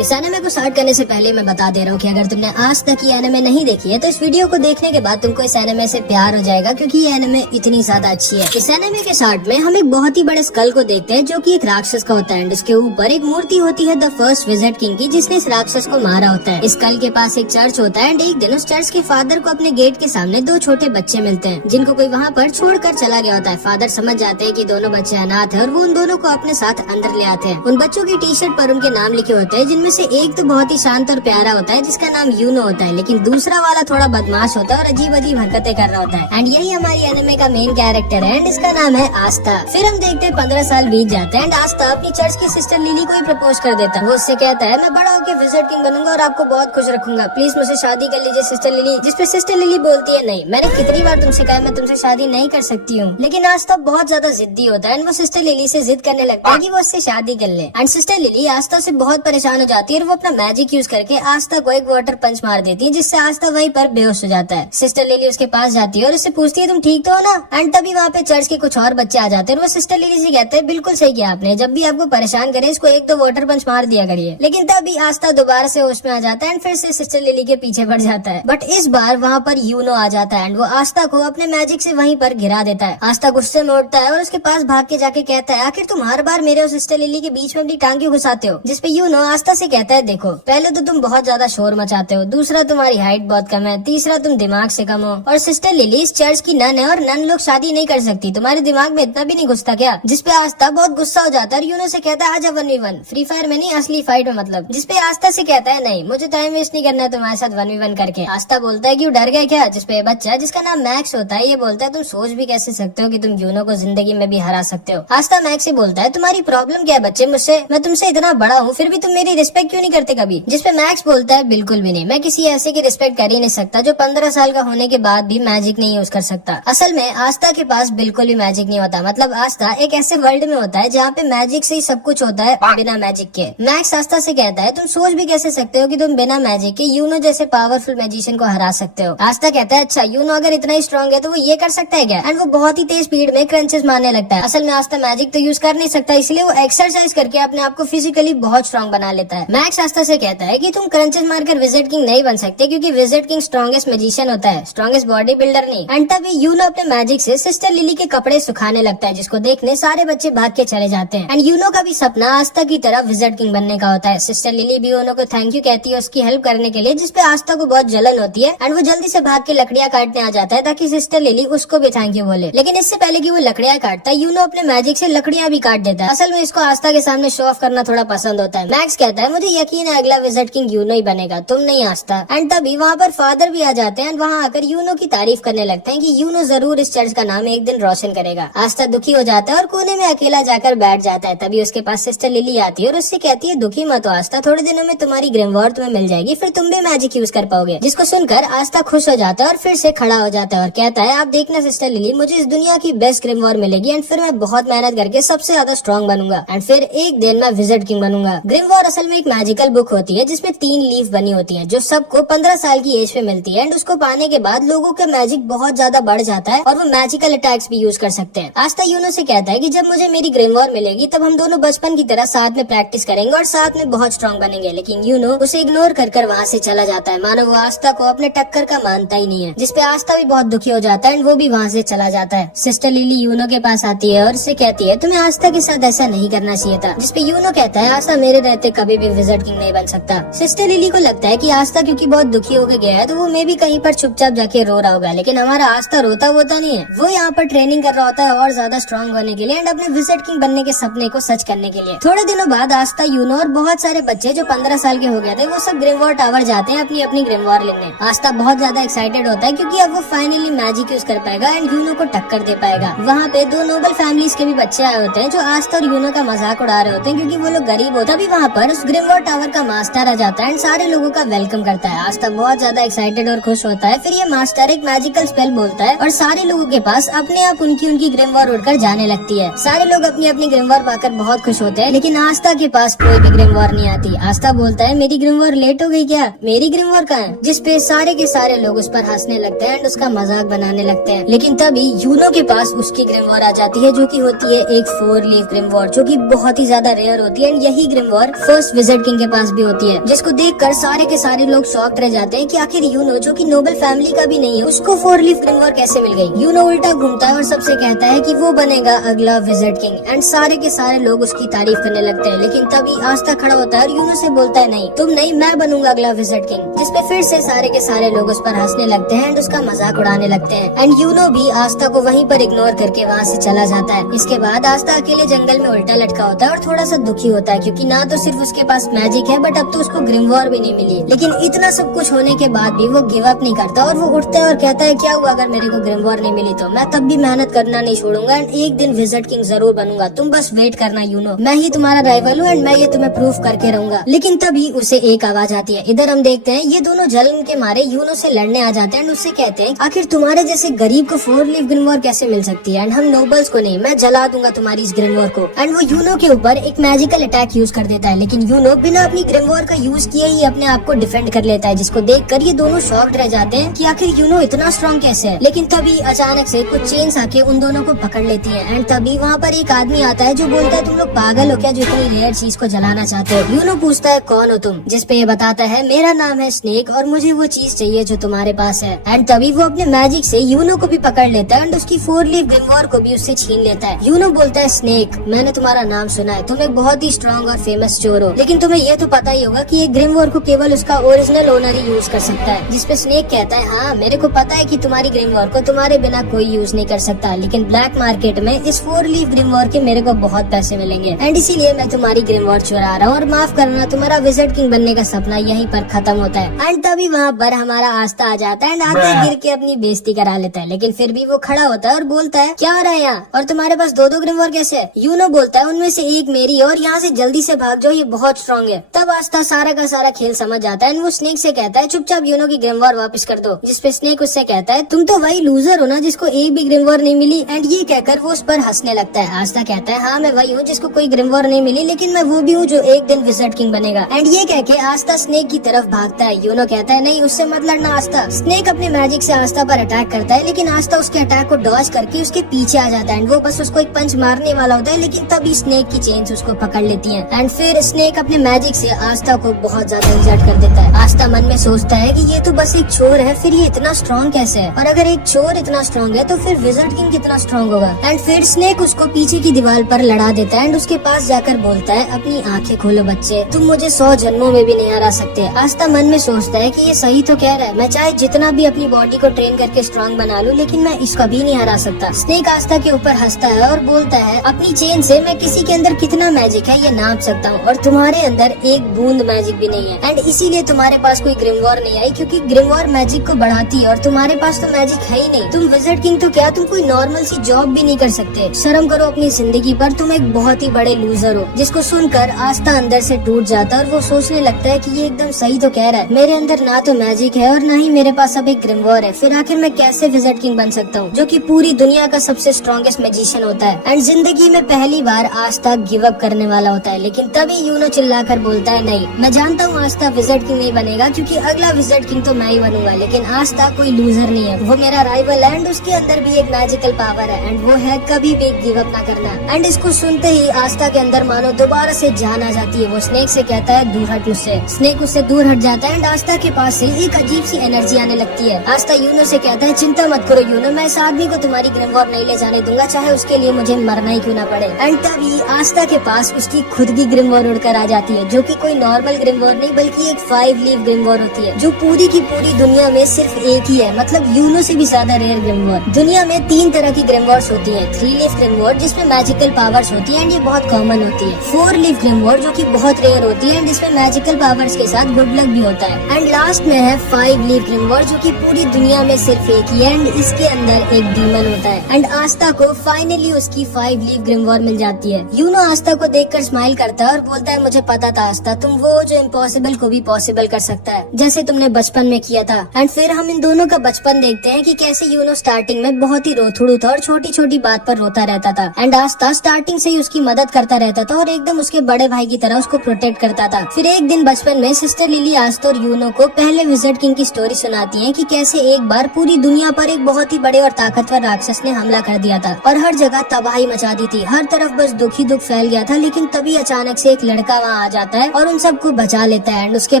इस एनिमे को स्टार्ट करने से पहले मैं बता दे रहा हूँ कि अगर तुमने आज तक ये एनिमे नहीं देखी है तो इस वीडियो को देखने के बाद तुमको इस एनिमे से प्यार हो जाएगा, क्योंकि ये एनिमे इतनी ज्यादा अच्छी है। इस एनिमे के स्टार्ट में हम एक बहुत ही बड़े स्कल को देखते हैं जो कि एक राक्षस का होता है एंड उसके ऊपर एक मूर्ति होती है द फर्स्ट विजिट किंग की, जिसने इस राक्षस को मारा होता है। इस स्कल के पास एक चर्च होता है एंड एक दिन उस चर्च के फादर को अपने गेट के सामने दो छोटे बच्चे मिलते हैं जिनको कोई वहाँ पर छोड़कर चला गया होता है। फादर समझ जाते हैं कि दोनों बच्चे अनाथ है और वो उन दोनों को अपने साथ अंदर ले आते हैं। उन बच्चों की टी शर्ट पर उनके नाम लिखे होते हैं, जिनमें से एक तो बहुत ही शांत और प्यारा होता है जिसका नाम यूनो होता है, लेकिन दूसरा वाला थोड़ा बदमाश होता है और अजीब अजीब हरकतें कर रहा होता है। एंड यही हमारी एनिमे का मेन कैरेक्टर है एंड इसका नाम है आस्था। फिर हम देखते हैं 15 साल बीत जाते हैं एंड आस्था अपनी चर्च की सिस्टर लिली को ही प्रपोज कर देता है। वो उससे कहता है मैं बड़ा होकर विजिट किंग बनूंगा और आपको बहुत खुश रखूंगा, प्लीज मुझसे शादी कर लीजिए सिस्टर लिली। जिसपे सिस्टर लिली बोलती है नहीं, मैंने कितनी बार तुमसे कहा मैं तुमसे शादी नहीं कर सकती हूँ। लेकिन आस्था बहुत ज्यादा जिद्दी होता है एंड वो सिस्टर लिली से जिद करने लगता है कि वो उससे शादी कर ले। एंड सिस्टर लिली आस्था से बहुत परेशान हो जाती है और वो अपना मैजिक यूज करके आस्था को एक वाटर पंच मार देती है, जिससे आस्था वहीं पर बेहोश हो जाता है। सिस्टर लिली उसके पास जाती है और उससे पूछती है तुम ठीक तो हो ना। एंड तभी वहाँ पे चर्च के कुछ और बच्चे आ जाते हैं और वो सिस्टर लिली से कहते हैं बिल्कुल सही किया आपने, जब भी आपको परेशान करे इसको एक दो वाटर पंच मार दिया करिए। लेकिन तभी आस्था दोबारा से होश में आ जाता है एंड फिर से सिस्टर लिली के पीछे पड़ जाता है। बट इस बार वहाँ पर यूनो आ जाता है एंड वो आस्था को अपने मैजिक से वहीं पर गिरा देता है। आस्था गुस्से में उठता है और उसके पास भाग के जाके कहता है आखिर तुम हर बार मेरे और सिस्टर लिली के बीच में अपनी टांग क्यों घुसाते हो। जिसपे यूनो आस्था से कहता है देखो, पहले तो तुम बहुत ज्यादा शोर मचाते हो, दूसरा तुम्हारी हाइट बहुत कम है, तीसरा तुम दिमाग से कम हो, और सिस्टर लिली इस चर्च की नन है और नन लोग शादी नहीं कर सकती, तुम्हारे दिमाग में इतना भी नहीं घुसता क्या। जिसपे आस्था बहुत गुस्सा हो जाता है और यूनो से कहता है आजा 1v1, फ्री फायर में नहीं असली फाइट में मतलब। जिसपे आस्था से कहता है नहीं, मुझे टाइम वेस्ट नहीं करना है तुम्हारे साथ 1v1 करके। आस्था बोलता है क्यों डर गए क्या। जिसपे बच्चा जिसका नाम मैक्स होता है ये बोलता है तुम सोच भी कैसे सकते हो कि तुम यूनो को जिंदगी में भी हरा सकते हो। आस्था मैक्स से बोलता है तुम्हारी प्रॉब्लम क्या है बच्चे, मुझसे मैं तुमसे इतना बड़ा हूँ फिर भी तुम मेरी रिस्पेक्ट क्यों नहीं करते कभी। जिसपे मैक्स बोलता है बिल्कुल भी नहीं, मैं किसी ऐसे की रिस्पेक्ट कर ही नहीं सकता जो 15 साल का होने के बाद भी मैजिक नहीं यूज कर सकता। असल में आस्था के पास बिल्कुल भी मैजिक नहीं होता, मतलब आस्था एक ऐसे वर्ल्ड में होता है जहाँ पे मैजिक से ही सब कुछ होता है बिना मैजिक के। मैक्स आस्था से कहता है तुम सोच भी कैसे सकते हो कि तुम बिना मैजिक के यूनो जैसे पावरफुल मैजिशियन को हरा सकते हो। आस्था कहता है अच्छा यूनो अगर इतना ही स्ट्रॉन्ग है तो वो ये कर सकता है क्या। एंड वो बहुत ही तेज स्पीड में क्रंचेस मारने लगता है। असल में आस्था मैजिक तो यूज कर नहीं सकता, इसलिए वो एक्सरसाइज करके अपने आप को फिजिकली बहुत स्ट्रॉन्ग बना लेता है। मैक्स आस्था से कहता है कि तुम क्रंचेस मारकर विजिट किंग नहीं बन सकते, क्योंकि विजिट किंग स्ट्रॉन्गेस्ट मैजिशियन होता है, स्ट्रॉन्गेस्ट बॉडी बिल्डर नहीं। एंड तभी यूनो अपने मैजिक से सिस्टर लिली के कपड़े सुखाने लगता है, जिसको देखने सारे बच्चे भाग के चले जाते हैं। एंड यूनो का भी सपना आस्था की तरह विजिट किंग बनने का होता है। सिस्टर लिली भी यूनो को थैंक यू कहती है उसकी हेल्प करने के लिए, जिसपे आस्था को बहुत जलन होती है एंड वो जल्दी से भाग के लकड़ियां काटने आ जाता है ताकि सिस्टर लिली उसको भी थैंक यू बोले। लेकिन इससे पहले कि वो लकड़ियां काटता है यूनो अपने मैजिक से लकड़ियां भी काट देता है। असल में इसको आस्था के सामने शो ऑफ करना थोड़ा पसंद होता है। मैक्स कहता है मुझे यकीन है अगला विजिट किंग यूनो ही बनेगा, तुम नहीं आस्था। एंड तभी वहाँ पर फादर भी आ जाते हैं एंड वहाँ आकर यूनो की तारीफ करने लगते हैं कि यूनो जरूर इस चर्च का नाम एक दिन रोशन करेगा। आस्था दुखी हो जाता है और कोने में अकेला जाकर बैठ जाता है। तभी उसके पास सिस्टर लिली आती है और उससे कहती है दुखी मत हो आस्था, थोड़े दिनों में तुम्हारी ग्रिमवॉर तुम्हें मिल जाएगी, फिर तुम भी मैजिक यूज कर पाओगे। जिसको सुनकर आस्था खुश हो जाता है और फिर से खड़ा हो जाता है और कहता है आप देखना सिस्टर लिली, मुझे इस दुनिया की बेस्ट ग्रिमवॉर मिलेगी एंड फिर मैं बहुत मेहनत करके सबसे ज्यादा स्ट्रॉन्ग बनूंगा एंड फिर एक दिन मैं विजिट किंग बनूंगा। ग्रिमवॉर असल में एक मैजिकल बुक होती है जिसमें 3 लीफ बनी होती है जो सबको 15 साल की एज पे मिलती है एंड उसको पाने के बाद लोगों का मैजिक बहुत ज्यादा बढ़ जाता है और वो मैजिकल अटैक्स भी यूज कर सकते हैं। आस्था यूनो से कहता है कि जब मुझे मेरी ग्रिमवॉर मिलेगी तब हम दोनों बचपन की तरह साथ में प्रैक्टिस करेंगे और साथ में बहुत स्ट्रॉन्ग बनेंगे। लेकिन यूनो उसे इग्नोर कर वहाँ से चला जाता है, मानो वो आस्था को अपने टक्कर का मानता ही नहीं है। जिसपे आस्था भी बहुत दुखी हो जाता है एंड वो भी वहाँ से चला जाता है। सिस्टर लिली यूनो के पास आती है और उससे कहती है तुम्हें आस्था के साथ ऐसा नहीं करना चाहिए था। जिसपे यूनो कहता है आस्था मेरे रहते कभी भी विजिट किंग नहीं बन सकता। सिस्टर लिली को लगता है कि आस्था क्योंकि बहुत दुखी होकर गया है तो वो मे भी कहीं पर चुपचाप जाके रो रहा होगा, लेकिन हमारा आस्था रोता होता नहीं है, वो यहाँ पर ट्रेनिंग कर रहा होता है और ज्यादा स्ट्रॉन्ग होने के लिए एंड अपने विजिट किंग बनने के सपने को सच करने के लिए। थोड़े दिनों बाद आस्था यूनो और बहुत सारे बच्चे जो 15 साल के हो गए थे वो सब ग्रिमवॉर टावर जाते हैं अपनी अपनी ग्रिमवॉर लेने। आस्था बहुत ज्यादा एक्साइटेड होता है क्योंकि अब वो फाइनली मैजिक यूज कर पाएगा एंड यूनो को टक्कर दे पाएगा। वहाँ पे 2 नोबल फैमिलीज के भी बच्चे आए होते हैं जो आस्था और यूनो का मजाक उड़ा रहे होते हैं क्योंकि वो लोग गरीब होता। भी वहाँ पर उस ग्रिमवॉर टावर का मास्टर आ जाता है एंड सारे लोगों का वेलकम करता है। आस्था बहुत ज्यादा एक्साइटेड और खुश होता है। फिर ये मास्टर एक मैजिकल स्पेल बोलता है और सारे लोगों के पास अपने आप उनकी ग्रिमवॉर उड़कर जाने लगती है। सारे लोग अपनी अपनी ग्रिमवॉर पाकर बहुत खुश होते हैं, लेकिन आस्था के पास कोई भी ग्रिमवॉर नहीं आती। आस्था बोलता है मेरी ग्रिमवॉर लेट हो गई क्या, मेरी ग्रिमवॉर कहाँ है। जिसपे सारे के सारे लोग उस पर हंसने लगते हैं एंड उसका मजाक बनाने लगते हैं। लेकिन तभी यूनो के पास उसकी ग्रिमवॉर आ जाती है जो कि होती है एक 4 लीफ ग्रिमवॉर, जो कि बहुत ही ज्यादा रेयर होती है एंड यही ग्रिमवॉर फर्स्ट विज़र्ड किंग के पास भी होती है, जिसको देखकर सारे के सारे लोग शॉक्ड रह जाते हैं कि आखिर यूनो जो कि नोबल फैमिली का भी नहीं है उसको 4 लीफ ग्रिमवॉर कैसे मिल गई। यूनो उल्टा घूमता है और सबसे कहता है कि वो बनेगा अगला विज़र्ड किंग एंड सारे के सारे लोग उसकी तारीफ करने लगते हैं। लेकिन तभी आस्था खड़ा होता है और यूनो से बोलता है नहीं तुम नहीं, मैं बनूंगा अगला विज़र्ड किंग, जिसपे फिर से सारे के सारे लोग उस पर हंसने लगते हैं एंड उसका मजाक उड़ाने लगते हैं एंड यूनो भी आस्था को वहीं पर इग्नोर करके वहाँ से चला जाता है। इसके बाद आस्था अकेले जंगल में उल्टा लटका होता है और थोड़ा सा दुखी होता है क्योंकि ना तो सिर्फ उसके पास मैजिक है बट अब तो उसको ग्रिमवॉर भी नहीं मिली। लेकिन इतना सब कुछ होने के बाद भी वो गिव अप नहीं करता और वो उठता है और कहता है क्या हुआ अगर मेरे को ग्रिमवॉर नहीं मिली तो मैं तब भी मेहनत करना नहीं छोड़ूंगा एंड एक दिन विज़र्ड किंग जरूर बनूंगा, तुम बस वेट करना यूनो, मैं ही तुम्हारा राइवल हूँ एंड मैं ये तुम्हें प्रूफ करके रहूंगा। लेकिन तभी उसे एक आवाज आती है। इधर हम देखते हैं ये दोनों जलन के मारे यूनो से लड़ने आ जाते हैं एंड उससे कहते हैं आखिर तुम्हारे जैसे गरीब को 4 लीफ ग्रिमवॉर कैसे मिल सकती है एंड हम नोबल्स को नहीं, मैं जला दूंगा तुम्हारी इस ग्रिमवॉर को। एंड वो यूनो के ऊपर एक मैजिकल अटैक यूज कर देता है, लेकिन यूनो बिना अपनी ग्रिमवॉर का यूज किए ही अपने आप को डिफेंड कर लेता है, जिसको देखकर ये दोनों शॉक्ड रह जाते हैं कि आखिर यूनो इतना स्ट्रॉन्ग कैसे है। लेकिन तभी अचानक से कुछ चेन्स आके उन दोनों को पकड़ लेती है एंड तभी वहाँ पर एक आदमी आता है जो बोलता है तुम लोग पागल हो क्या जो इतनी रेयर चीज को जलाना चाहते हो। यूनो पूछता है कौन हो तुम, जिसपे ये बताता है मेरा नाम है स्नेक और मुझे वो चीज चाहिए जो तुम्हारे पास है। एंड तभी वो अपने मैजिक से यूनो को भी पकड़ लेता है एंड उसकी 4 लीफ ग्रिमवॉर को भी उससे छीन लेता है। यूनो बोलता है स्नेक मैंने तुम्हारा नाम सुना है, तुम एक बहुत ही स्ट्रॉन्ग और फेमस चोर हो, लेकिन तुम्हें ये तो पता ही होगा कि एक ग्रिमवॉर को केवल उसका ओरिजिनल ओनर ही यूज कर सकता है। जिसपे स्नेक कहता है हाँ मेरे को पता है कि तुम्हारी ग्रिमवॉर को तुम्हारे बिना कोई यूज नहीं कर सकता, लेकिन ब्लैक मार्केट में इस 4 लीफ ग्रिमवॉर के मेरे को बहुत पैसे मिलेंगे एंड इसीलिए मैं तुम्हारी ग्रिमवॉर चुरा रहा हूँ और माफ करना तुम्हारा विज़र्ड किंग बनने का सपना यहीं पर खत्म होता है। एंड तभी वहाँ पर हमारा आस्था आ जाता है एंड आके गिर के अपनी बेइज्जती करा लेता है, लेकिन फिर भी वो खड़ा होता है और बोलता है क्या हो रहा है यहाँ और तुम्हारे पास 2-2 ग्रिमवॉर कैसे है। यूनो बोलता है उनमें से एक मेरी है और यहाँ से जल्दी से भाग जाओ, ये बहुत स्ट्रॉन्ग है। तब आस्था सारा का सारा खेल समझ जाता है एंड वो स्नेक से कहता है चुपचाप यूनो की ग्रिमवॉर वापस कर दो, जिसपे स्नेक उससे कहता है तुम तो वही लूजर हो ना जिसको एक भी ग्रिमवॉर नहीं मिली। एंड ये कहकर वो उस पर हंसने लगता है। आस्था कहता है हाँ मैं वही हूँ जिसको कोई ग्रिमवॉर नहीं मिली, लेकिन मैं वो भी हूँ जो एक दिन विज़र्ड किंग बनेगा। एंड ये कह के आस्था स्नेक की तरफ भागता है। यूनो कहता है नहीं उससे मत लड़ना आस्था। स्नेक अपने मैजिक से आस्था पर अटैक करता है, लेकिन आस्था उसके अटैक को डॉज करके उसके पीछे आ जाता है एंड वो बस उसको एक पंच मारने वाला होता है, लेकिन तभी स्नेक की चेन्स उसको पकड़ लेती हैं एंड फिर स्नेक अपने मैजिक से आस्था को बहुत ज्यादा इंजर्ड कर देता है। आस्था मन में सोचता है कि ये तो बस एक चोर है, फिर ये इतना स्ट्रॉन्ग कैसे है, और अगर एक चोर इतना स्ट्रॉन्ग है तो फिर विज़र्ड किंग कितना स्ट्रॉन्ग होगा। एंड फिर स्नेक उसको पीछे की दीवार पर लड़ा देता है एंड उसके पास जाकर बोलता है अपनी आंखें खोलो बच्चे, तुम मुझे 100 जन्मों में भी नहीं हरा सकते। आस्था मन में सोचता है कि ये सही तो कह रहा है, मैं चाहे जितना भी अपनी बॉडी को ट्रेन करके स्ट्रॉन्ग बना लूं, लेकिन मैं इसका भी नहीं हरा सकता। स्नेक आस्था के ऊपर हंसता है और बोलता है अपनी चेन से मैं किसी के अंदर कितना मैजिक है ये नाप सकता हूँ, और तुम्हारे अंदर एक बूंद मैजिक भी नहीं है एंड इसीलिए तुम्हारे पास कोई ग्रिमवॉर नहीं आई, क्योंकि ग्रिमवॉर मैजिक को बढ़ाती है और तुम्हारे पास तो मैजिक है ही नहीं। तुम विज़र्ड किंग तो क्या, तुम कोई नॉर्मल सी जॉब भी नहीं कर सकते। शर्म करो अपनी जिंदगी पर, तुम एक बहुत ही बड़े लूजर हो। जिसको सुनकर आस्था अंदर से टूट जाता है और वो सोचने लगता है कि ये एकदम सही तो कह रहा है, मेरे अंदर ना तो मैजिक है और ना ही मेरे पास अब एक ग्रिमवॉर है, फिर आखिर मैं कैसे विज़र्ड किंग बन सकता हूँ जो कि पूरी दुनिया का सबसे स्ट्रॉन्गेस्ट मैजिशियन होता है। एंड जिंदगी में पहली बार आस्था गिव अप करने वाला होता है, लेकिन तभी यूनो चिल्लाकर बोलता है नहीं, मैं जानता हूँ आस्था विज़र्ड किंग नहीं बनेगा क्योंकि अगला विज़र्ड किंग तो मैं ही बनूंगा, लेकिन आस्था कोई लूजर नहीं है, वो मेरा राइवल है एंड उसके अंदर भी एक मैजिकल पावर है एंड वो है कभी भी गिव अप ना करना। एंड इसको सुनते ही आस्था के अंदर मानो दोबारा से जान आ जाती है। वो स्नेक से कहता है दूर हट मुझसे। स्नेक उससे दूर हट जाता है एंड आस्था के पास से एक अजीब सी एनर्जी आने लगती है। आस्था यूनो से कहता है चिंता मत करो यूनो, मैं इस आदमी को तुम्हारी ग्रिमवॉर नहीं ले जाने दूंगा, चाहे उसके लिए मुझे मरना ही क्यों ना पड़े। एंड तभी आस्था के पास उसकी खुद की ग्रिमवॉर उड़कर आ जाती है, जो कि कोई नॉर्मल ग्रिमवॉर नहीं बल्कि एक 5 लीफ ग्रिमवॉर होती है, जो पूरी की पूरी दुनिया में सिर्फ एक ही है, मतलब यूनो से भी ज्यादा रेयर ग्रिमवॉर। दुनिया में 3 तरह की ग्रिमवॉर्स होती है। 3 लीफ ग्रिमवॉर जिसमें मैजिकल पावर्स होती है एंड ये बहुत कॉमन होती है। 4 लीफ ग्रिमवॉर जो कि बहुत रेयर होती है एंड इसमें मैजिकल पावर्स के साथ गुड लक भी होता है। एंड लास्ट में है 5 लीफ ग्रिमवॉर जो कि पूरी दुनिया में सिर्फ एक ही है एंड इसके अंदर एक डीमन होता है। एंड आस्था को फाइनली उसकी 5 लीफ ग्रिमवॉर मिल जाती है। यूनो आस्था को देखकर स्माइल करता है और बोलता है मुझे पता था आस्था, तुम वो जो इम्पॉसिबल को भी पॉसिबल कर सकता है, जैसे तुमने बचपन में किया था। एंड फिर हम इन दोनों का बचपन देखते हैं कि कैसे यूनो स्टार्टिंग में बहुत ही रोथड़ू था और छोटी छोटी बात पर रोता रहता था एंड आस्था स्टार्टिंग से ही उसकी मदद करता रहता था और एकदम उसके बड़े भाई की तरह उसको प्रोटेक्ट करता था। फिर एक दिन बचपन में सिस्टर लिली आस्था और यूनो को पहले विज़र्ड किंग की स्टोरी सुनाती है कि कैसे एक बार पूरी दुनिया पर एक बहुत ही बड़े और ताकतवर राक्षस ने हमला कर दिया था और हर जगह तबाही मचा दी थी। हर तरफ बस दुख ही दुख फैल गया था, लेकिन तभी अचानक से एक लड़का वहाँ आ जाता है और उन सबको बचा लेता है। एंड उसके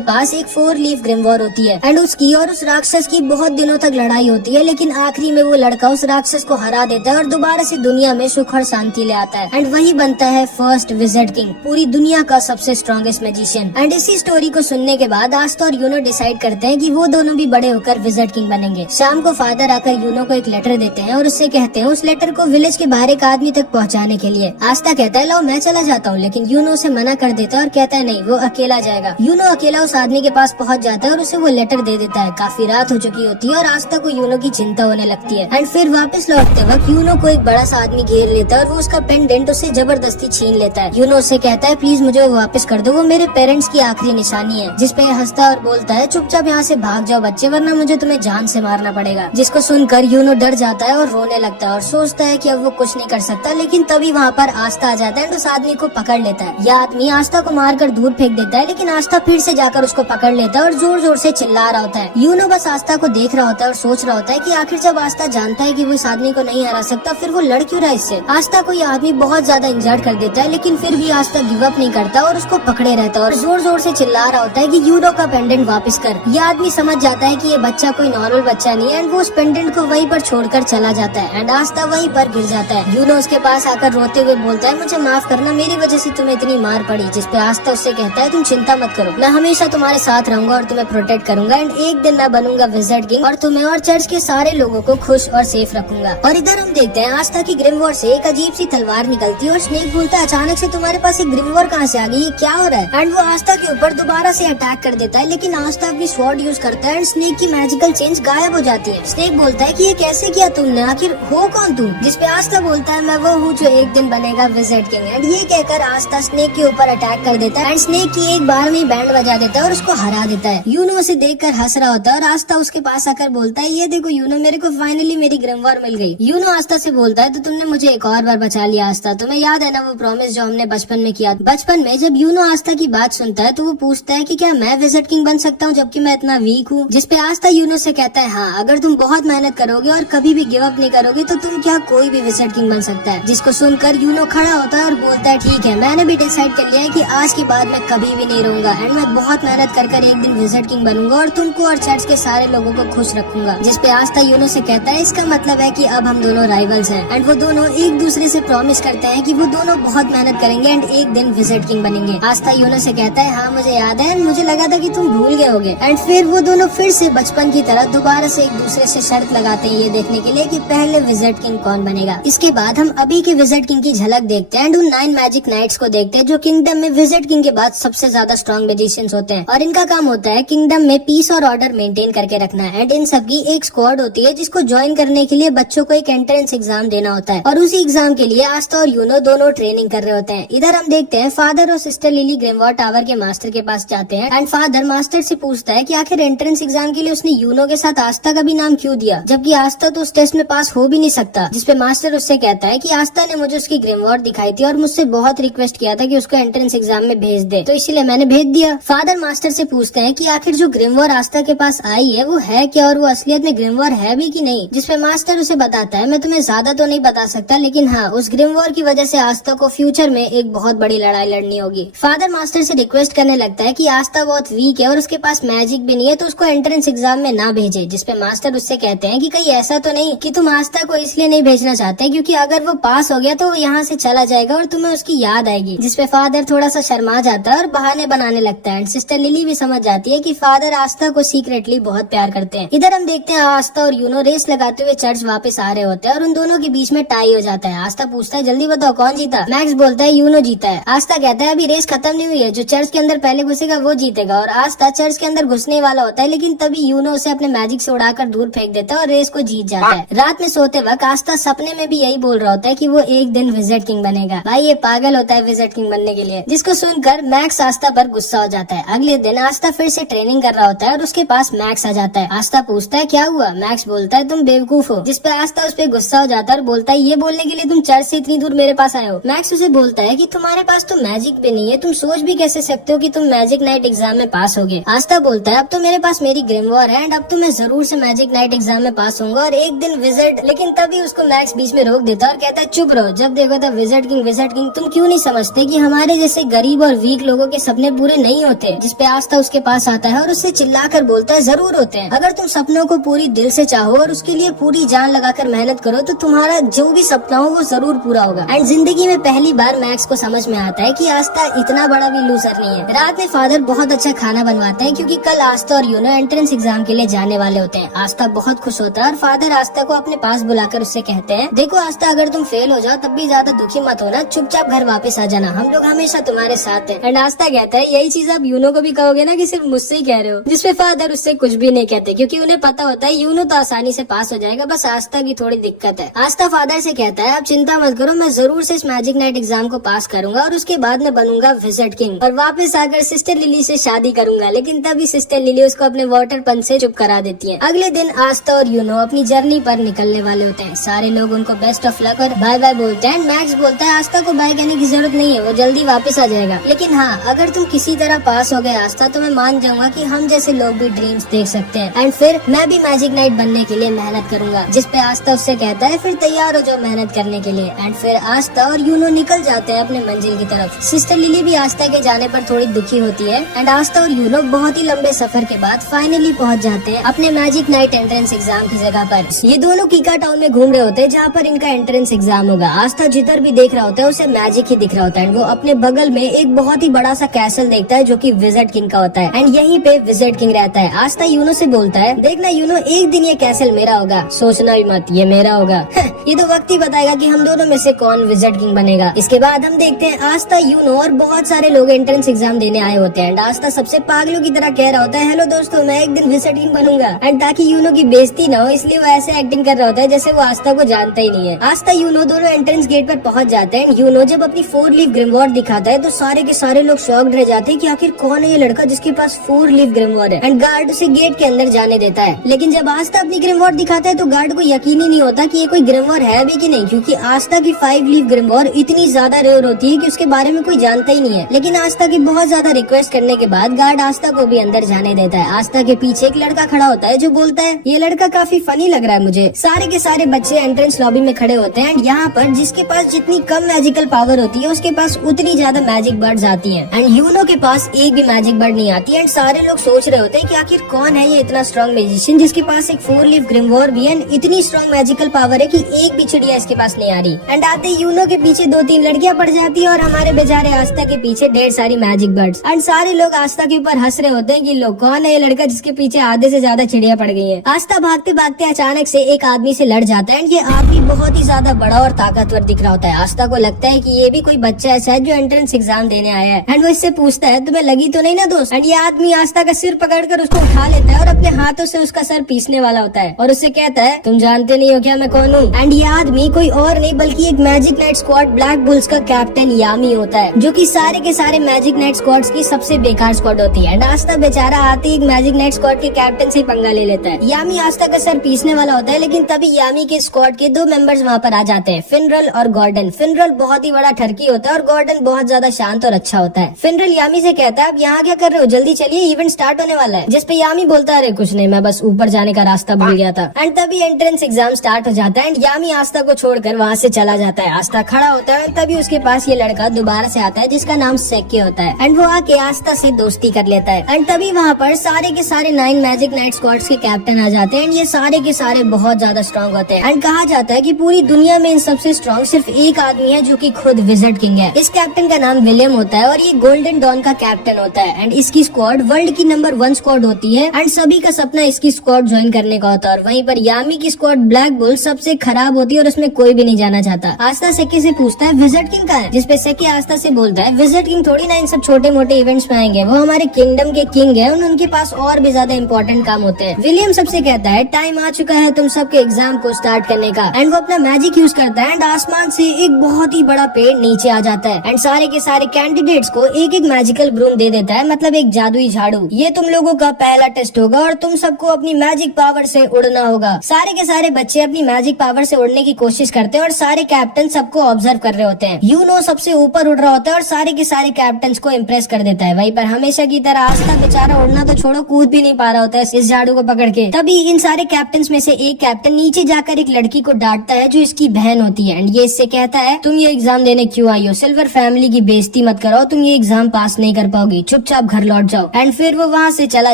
पास एक 4 लीफ ग्रिमवॉर होती है एंड उसकी और उस राक्षस की बहुत दिनों तक लड़ाई होती है, लेकिन आखिरी में वो लड़का उस राक्षस को हरा देता है और दोबारा से दुनिया में सुख और शांति ले आता है। एंड वही बनता है फर्स्ट विज़ार्ड किंग, पूरी दुनिया का सबसे स्ट्रॉन्गेस्ट मैजिशियन। एंड इसी स्टोरी को सुनने के बाद आस्था और यूनो डिसाइड करते हैं कि वो दोनों भी बड़े होकर विज़ार्ड किंग बनेंगे। शाम को फादर आकर यूनो को एक लेटर देते हैं और उससे कहते हैं उस लेटर को विलेज के बाहर एक आदमी तक पहुँचाने के लिए। आस्था कहता है लो मैं चला जाता हूँ, लेकिन यूनो उसे मना कर देता है और कहता है नहीं, वो अकेला जाएगा। यूनो अकेला उस आदमी के पास पहुँच जाता है और उसे वो लेटर दे देता है। काफी रात हो चुकी होती है और आस्था को यूनो की चिंता होने लगती है। एंड फिर वापस लौटते वक्त यूनो को एक बड़ा सा आदमी घेर लेता है और वो उसका पेंडेंट उससे जबरदस्ती छीन लेता है। यूनो उससे कहता है प्लीज मुझे वो वापस कर दो, वो मेरे पेरेंट्स की आखिरी निशानी है। जिसपे हंसता और बोलता है चुपचाप यहाँ से भाग जाओ बच्चे, वरना मुझे तुम्हें जान से मारना पड़ेगा। जिसको सुनकर यूनो डर जाता है और रोने लगता है और सोचता है कि अब वो कुछ नहीं कर सकता, लेकिन तभी वहाँ पर आस्था आ जाता है और उस आदमी को पकड़ लेता है। यह आदमी आस्था को मारकर दूर फेंक देता है, लेकिन आस्था फिर से जाकर उसको पकड़ लेता है और जोर जोर से चिल्ला रहा होता है। यूनो बस आस्था को देख रहा होता है और सोच रहा होता है कि आखिर जब आस्था जानता है कि वो इस आदमी को नहीं हरा सकता, फिर वो लड़ क्यों रहा है इससे। आस्था को यह आदमी बहुत ज्यादा इंजर्ड कर देता है, लेकिन फिर भी आस्था गिव अप नहीं करता और उसको पकड़े रहता है और जोर जोर से चिल्ला रहा होता है कि यूनो का पेंडेंट वापस कर। यह आदमी समझ जाता है कि ये बच्चा कोई नॉर्मल बच्चा नहीं है एंड वो उस पेंडेंट को वहीं पर छोड़कर चला जाता है एंड आस्था वहीं पर गिर जाता है। यूनो उसके पास आकर रोते हुए बोलता है मुझे माफ करना, मेरी वजह से तुम्हें इतनी मार पड़ी। जिसपे आस्था उससे कहता है तुम चिंता मत करो, मैं हमेशा तुम्हारे साथ रहूंगा और तुम्हें प्रोटेक्ट करूंगा एंड एक दिन मैं बनूंगा विज़ार्ड किंग और तुम्हें और चर्च के सारे लोगों को खुश और सेफ रखूंगा। और इधर हम देखते हैं आस्था की ग्रिमवॉर से एक अजीब सी तलवार निकलती है और स्नेक बोलता है अचानक से तुम्हारे पास एक ग्रिमवॉर कहाँ से आ गई, ये क्या हो रहा है। एंड वो आस्था के ऊपर दोबारा से अटैक कर देता है, लेकिन आस्था अपनी स्वॉर्ड यूज करता है एंड स्नेक की मैजिकल चेंज गायब हो जाती है। स्नेक बोलता है कि ये कैसे किया तुमने, आखिर हो कौन तुम। जिसपे आस्था बोलता है मैं वो हूँ जो एक दिन बनेगा विज़ार्ड किंग। एंड ये कहकर आस्था स्नेक के ऊपर अटैक कर देता है एंड स्नेक की एक बार में बैंड बजा देता है और उसको हरा देता है। यूनो उसे देखकर हंस रहा होता है और आस्था उसके पास आकर बोलता है ये देखो यूनो, मेरे को फाइनली मेरी ग्रिमवॉर मिल गई। यूनो आस्था से बोलता है तो तुमने मुझे एक और बार बचा लिया आस्था, तुम्हें याद है ना वो प्रॉमिस जो हमने बचपन में किया। बचपन में जब यूनो आस्था की बात सुनता है तो वो पूछता है कि क्या मैं विज़ार्ड किंग बन सकता हूँ जबकि मैं इतना वीक हूँ। जिसपे आस्था यूनो से कहता है हाँ, अगर तुम बहुत मेहनत करोगे और कभी भी गिव अप नहीं करोगे तो तुम क्या कोई भी विज़ार्ड किंग बन सकता है। जिसको सुनकर यूनो खड़ा होता है और बोलता है ठीक है, मैंने भी डिसाइड कर लिया है कि आज के बाद मैं कभी भी नहीं रहूंगा एंड मैं बहुत मेहनत कर एक दिन विज़ार्ड किंग बनूंगा और तुमको और चर्च के सारे लोगों को खुश रखूंगा। जिसपे आस्था यूनो से कहता है इसका मतलब है कि अब हम दोनों राइवल्स हैं। एंड वो दोनों एक दूसरे से प्रॉमिस करते हैं कि वो दोनों बहुत मेहनत करेंगे एंड एक दिन विज़ार्ड किंग बनेंगे। आस्था यूनो से कहता है हाँ मुझे याद है, मुझे लगा था कि तुम भूल गए होगे। एंड फिर वो दोनों फिर से बचपन की तरह दोबारा से एक दूसरे से शर्त लगाते हैं ये देखने के लिए कि पहले विज़ार्ड किंग कौन बनेगा। इसके बाद हम अभी के विज़ार्ड किंग की झलक देखते हैं एंड उन 9 मैजिक नाइट्स को देखते हैं जो किंगडम में विज़ार्ड किंग के बाद सबसे ज्यादा स्ट्रॉन्ग मैजिशियंस होते हैं और इनका काम होता है किंगडम में पीस और ऑर्डर मेंटेन करके रखना है। एंड इन सबकी एक स्क्वाड होती है जिसको ज्वाइन करने के लिए बच्चों को एक एंट्रेंस एग्जाम देना होता है और उसी एग्जाम के लिए आस्था और यूनो दोनों ट्रेनिंग कर रहे होते हैं। इधर हम देखते हैं फादर और सिस्टर लिली ग्रिमवॉर टावर के मास्टर के पास जाते हैं एंड फादर मास्टर से पूछता है कि आखिर एंट्रेंस एग्जाम के लिए उसने यूनो के साथ आस्था का भी नाम क्यों दिया, जबकि आस्था तो उस टेस्ट में पास हो भी नहीं सकता। जिसपे मास्टर उससे कहता है कि आस्था ने मुझे उसकी ग्रिमवॉर दिखाई थी और मुझसे बहुत रिक्वेस्ट किया था कि उसको एंट्रेंस एग्जाम में भेज दे, तो इसलिए मैंने भेज दिया। फादर मास्टर से पूछते हैं कि आखिर जो ग्रिमवॉर आस्था के पास आई है वो है क्या और वो असलियत में ग्रिमवॉर है भी कि नहीं। जिसपे मास्टर उसे बताता है मैं तुम्हें ज्यादा तो नहीं बता सकता, लेकिन हाँ उस ग्रिमवॉर की वजह से आस्था को फ्यूचर में एक बहुत बड़ी लड़ाई लड़नी होगी। फादर मास्टर से रिक्वेस्ट करने लगता है कि आस्था बहुत वीक है और उसके पास मैजिक भी नहीं है तो उसको एंट्रेंस एग्जाम में ना भेजे। जिसपे मास्टर उससे कहते हैं कि कहीं ऐसा तो नहीं कि तुम आस्था को इसलिए नहीं भेजना चाहते क्योंकि अगर वो पास हो गया तो वो यहाँ से चला जाएगा और तुम्हें उसकी याद आएगी। जिसपे फादर थोड़ा सा शर्मा जाता है और बहाने बनाने लगता है। सिस्टर लिली भी समझ जाती है कि फादर आस्था को सीक्रेटली बहुत प्यार करते हैं। इधर हम देखते हैं आस्था और यूनो रेस लगाते हुए चर्च वापस आ रहे होते हैं और उन दोनों के बीच में टाई हो जाता है। आस्था पूछता है जल्दी बताओ कौन जीता। मैक्स बोलता है यूनो जीता है। आस्था कहता है अभी रेस खत्म नहीं हुई है, जो चर्च के अंदर पहले घुसेगा वो जीतेगा। और आस्था चर्च के अंदर घुसने वाला होता है, लेकिन तभी यूनो उसे अपने मैजिक से उड़ाकर दूर फेंक देता है और रेस को जीत जाता है। रात में सोते वक्त आस्था सपने में भी यही बोल रहा होता है कि वो एक दिन विज़ार्ड किंग बनेगा। भाई ये पागल होता है विज़ार्ड किंग बनने के लिए। जिसको सुनकर मैक्स आस्था पर गुस्सा हो जाता है। अगले दिन आस्था फिर से ट्रेनिंग कर रहा होता है और उसके पास मैक्स आ जाता है। आस्था पूछता है क्या हुआ। मैक्स बोलता है तुम बेवकूफ हो। जिसपे आस्था उस पर गुस्सा हो जाता है और बोलता है ये बोलने के लिए तुम चर्च से इतनी दूर मेरे पास आए हो। मैक्स उसे बोलता है कि तुम्हारे पास तो मैजिक भी नहीं है, तुम सोच भी कैसे सकते हो कि तुम मैजिक नाइट एग्जाम में पास होगे। आस्था बोलता है अब तो मेरे पास मेरी ग्रिमवॉर है एंड अब तो मैं जरूर से मैजिक नाइट एग्जाम में पास होऊंगा और एक दिन विज़ार्ड। लेकिन तभी उसको मैक्स बीच में रोक देता है और कहता है चुप रहो, जब देखो तब विज़ार्ड किंग तुम क्यों नहीं समझते कि हमारे जैसे गरीब और वीक लोगों के सपने पूरे नहीं होते, जिसपे आस्था उसके पास आता है और उससे चिल्लाकर बोलता है जरूर होते हैं। अगर तुम सपनों को पूरी दिल से चाहो और उसके लिए पूरी जान लगाकर मेहनत करो तो तुम्हारा जो भी सपना हो वो जरूर पूरा होगा। एंड जिंदगी में पहली बार मैक्स को समझ में आता है कि आस्था इतना बड़ा भी लूजर नहीं है। रात में फादर बहुत अच्छा खाना बनवाते हैं क्योंकि कल आस्था और यूनो एंट्रेंस एग्जाम के लिए जाने वाले होते हैं। आस्था बहुत खुश होता है और फादर आस्था को अपने पास बुलाकर उससे कहते हैं, देखो आस्था, अगर तुम फेल हो जाओ तब भी ज्यादा दुखी मत होना, चुपचाप घर वापस आ जाना, हम लोग हमेशा तुम्हारे साथ हैं। एंड आस्था कहता है, यही चीज आप यूनो को भी कहोगे ना कि सिर्फ मुझसे ही कह रहे हो? जिसपे फादर उससे कुछ भी नहीं कहते क्योंकि उन्हें पता होता है यूनो तो आसानी से पास हो जाएगा, बस आस्था की थोड़ी दिक्कत है। आस्था फादर से कहता है, आप चिंता मत करो, मैं जरूर से इस मैजिक नाइट एग्जाम को पास करूंगा और उसके बाद मैं बनूंगा विजिट किंग और वापस आकर सिस्टर लिली से शादी करूंगा। लेकिन तभी सिस्टर लिली उसको अपने वाटर पंच से चुप करा देती है। अगले दिन आस्था और यूनो अपनी जर्नी पर निकलने वाले होते हैं। सारे लोग उनको बेस्ट ऑफ लक और बाय बाय बोलते हैं। मैक्स बोलता है आस्था को बाय कहने की जरूरत नहीं है, वो जल्दी वापस आ जाएगा। लेकिन हाँ, अगर तुम किसी तरह पास हो गए आस्था तो मैं मान जाऊंगा कि हम जैसे लोग भी ड्रीम्स देख सकते हैं एंड फिर मैं भी मैजिक नाइट बनने के लिए मेहनत करूंगा। जिसपे आस्था उससे कहता है, फिर तैयार हो जाओ मेहनत करने के लिए। एंड फिर आस्था और यूनो निकल जाते हैं अपने मंजिल की तरफ। सिस्टर लिली भी आस्था के जाने पर थोड़ी दुखी होती है एंड आस्था और यूनो बहुत ही लंबे सफर के बाद फाइनली पहुंच जाते हैं अपने मैजिक नाइट एंट्रेंस एग्जाम की जगह पर। ये दोनों कीका टाउन में घूम रहे होते हैं जहाँ पर इनका एंट्रेंस एग्जाम होगा। आस्था जिधर भी देख रहा होता है उसे मैजिक ही दिख रहा होता है। वो अपने बगल में एक बहुत ही बड़ा सा कैसल देखता है जो कि विजिट किंग का होता है एंड यहीं पे विजिट किंग रहता है। आस्था यूनो से बोलता है, देखना यूनो, एक दिन ये कैसल मेरा होगा, सोचना भी मत ये मेरा होगा। ये तो वक्त ही बताएगा कि हम दोनों में से कौन विजिट किंग बनेगा। इसके बाद हम देखते हैं आस्था, यूनो और बहुत सारे लोग एंट्रेंस एग्जाम देने आए होते हैं एंड आस्था सबसे पागलों की तरह कह रहा होता है, हेलो दोस्तों, मैं एक दिन विजिट किंग बनूंगा। एंड ताकि यूनो की बेइज्जती न हो इसलिए वो ऐसे एक्टिंग कर रहा होता है जैसे वो आस्था को जानता ही नहीं है। आस्था यूनो दोनों एंट्रेंस गेट पर पहुंच जाते हैं। यूनो जब अपनी 4 लीफ ग्रिमवॉर्ड दिखाता है तो सारे के सारे लोग शॉक्ड रह जाते हैं कि आखिर कौन है ये लड़का जिसके पास 4 लीफ ग्रिमवॉर्ड है। एंड गार्ड उसे गेट के अंदर जाने देता है। लेकिन जब आस्था अपनी ग्रिमवॉर्ड दिखाता है तो गार्ड को यकीन ही नहीं होता कि ये कोई ग्रिमवॉर्ड है भी कि नहीं, क्योंकि आस्था की 5 लीफ ग्रिमवॉर्ड इतनी ज्यादा रेयर होती है कि उसके बारे में कोई जानता ही नहीं है। लेकिन आस्था की बहुत ज्यादा रिक्वेस्ट करने के बाद गार्ड आस्था को भी अंदर जाने देता है। आस्था के पीछे एक लड़का खड़ा होता है जो बोलता है, ये लड़का काफी फनी लग रहा है मुझे। सारे के सारे बच्चे एंट्रेंस लॉबी में खड़े होते हैं एंड यहाँ पर जिसके पास जितनी कम मैजिकल पावर होती है उसके पास उतनी ज्यादा मैजिक बर्ड्स आती हैं एंड यूनो के पास एक भी मैजिक बर्ड नहीं आती। एंड सारे लोग सोच रहे होते हैं कि आखिर कौन है ये इतना स्ट्रॉन्ग मैजिशियन जिसके पास एक 4 लीफ ग्रिमवॉर्ड भी है, इतनी स्ट्रॉन्ग मैजिकल पावर है कि एक भी चिड़िया इसके पास नहीं आ रही। एंड आते यूनो के पीछे 2-3 लड़कियां पड़ जाती है और हमारे बेचारे आस्था के पीछे ढेर सारी मैजिक बर्ड्स। एंड सारे लोग आस्था के ऊपर हंस रहे होते हैं कि लोग कौन है ये लड़का जिसके पीछे आधे से ज्यादा चिड़िया पड़ गई है। आस्था भागते भागते अचानक से एक आदमी से लड़ जाता है एंड ये आदमी बहुत ही ज्यादा बड़ा और ताकतवर दिख रहा होता है। आस्था को लगता है कि ये भी कोई बच्चा ऐसा है जो एंट्रेंस एग्जाम देने आया है एंड वो इससे पूछता है, तुम्हें लगी तो नहीं ना दोस्त? एंड ये आदमी आस्था का सिर पकड़कर उसको उठा लेता है और अपने हाथों से उसका सर पीसने वाला होता है और उससे कहता है, तुम जानते नहीं हो क्या मैं कौन हूँ? एंड ये आदमी कोई और नहीं बल्कि एक magic night squad black bulls का कैप्टन यामी होता है, जो कि सारे के सारे मैजिक नाइट स्क्वाड्स की सबसे बेकार स्क्वाड होती है। एंड आस्था बेचारा आते ही एक मैजिक नाइट स्क्वाड के कैप्टन से पंगा ले लेता है। यामी आस्था का सर पीसने वाला होता है लेकिन तभी यामी के स्क्वाड के 2 मेंबर्स वहाँ पर आ जाते हैं, फिनरल और गॉर्डन। फिनरल बहुत ही बड़ा ठरकी होता है और गॉर्डन बहुत ज्यादा शांत और अच्छा होता है। फिनरल यामी से कहता है, आप यहाँ क्या कर रहे हो, जल्दी चलिए, इवेंट स्टार्ट होने वाला है। जिसपे यामी बोलता है, अरे कुछ नहीं, मैं बस ऊपर जाने का रास्ता भूल गया था। एंड तभी एंट्रेंस एग्जाम स्टार्ट हो जाता है एंड यामी आस्था को छोड़कर वहाँ से चला जाता है। आस्था खड़ा होता है तभी उसके पास ये लड़का दोबारा से आता है जिसका नाम सेक्के होता है एंड वो आके आस्था से दोस्ती कर लेता है। एंड तभी वहाँ पर सारे के सारे 9 मैजिक नाइट स्क्वाड्स के कैप्टन आ जाते हैं एंड ये सारे के सारे बहुत ज्यादा स्ट्रॉन्ग होते हैं। एंड कहा जाता है कि पूरी दुनिया में इन सबसे स्ट्रॉन्ग सिर्फ एक आदमी है जो कि खुद विजिट किंग है। इस कैप्टन का नाम विलियम होता है और ये गोल्डन डॉन का कैप्टन होता है एंड इसकी स्क्वाड वर्ल्ड की नंबर 1 स्क्वाड होती है एंड सभी का सपना इसकी स्क्वाड ज्वाइन करने का होता है। और वहीं पर यामी की स्क्वाड ब्लैक बुल सबसे खराब होती है और उसमें कोई भी नहीं जाना चाहता। आस्था सेक्के से पूछता है, विजिट किंग कहाँ है? जिसपे सेक्के आस्था से बोलता है, विजिट किंग थोड़ी ना इन सब छोटे मोटे इवेंट्स में आएंगे, वो हमारे किंगडम के किंग है, उनके पास और भी ज्यादा इम्पोर्टेंट काम होते हैं। विलियम सबसे कहता है, टाइम आ चुका है तुम सबके एग्जाम को स्टार्ट करने का। एंड वो अपना मैजिक यूज करता है एंड आसमान से एक बहुत ही बड़ा पेड़ नीचे आ जाता है एंड सारे के सारे कैंडिडेट्स को एक एक मैजिकल ब्रूम दे देता है, मतलब एक जादुई झाड़ू। ये तुम लोगों का पहला टेस्ट होगा और तुम सबको अपनी मैजिक पावर से उड़ना होगा। सारे के सारे बच्चे अपनी मैजिक पावर से उड़ने की कोशिश करते हैं और सारे कैप्टन सबको ऑब्जर्व कर रहे होते हैं। यूनो सबसे ऊपर उड़ रहा होता है और सारे के सारे कैप्टन को इम्प्रेस कर देता है। वहीं पर हमेशा की तरह आस्था बेचारा उड़ना तो छोड़ो, कूद भी नहीं पा रहा होता है इस झाड़ू को पकड़ के। तभी इन सारे कैप्टन में से एक कैप्टन नीचे जाकर एक लड़की को डांटता है जो इसकी बहन होती है एंड ये इससे कहता है, तुम ये एग्जाम देने क्यों आई हो? सिल्वर फैमिली की बेइज्जती बेइज्जती मत करो, तुम ये एग्जाम पास नहीं कर पाओगी, चुपचाप घर लौट जाओ। एंड फिर वो वहाँ से चला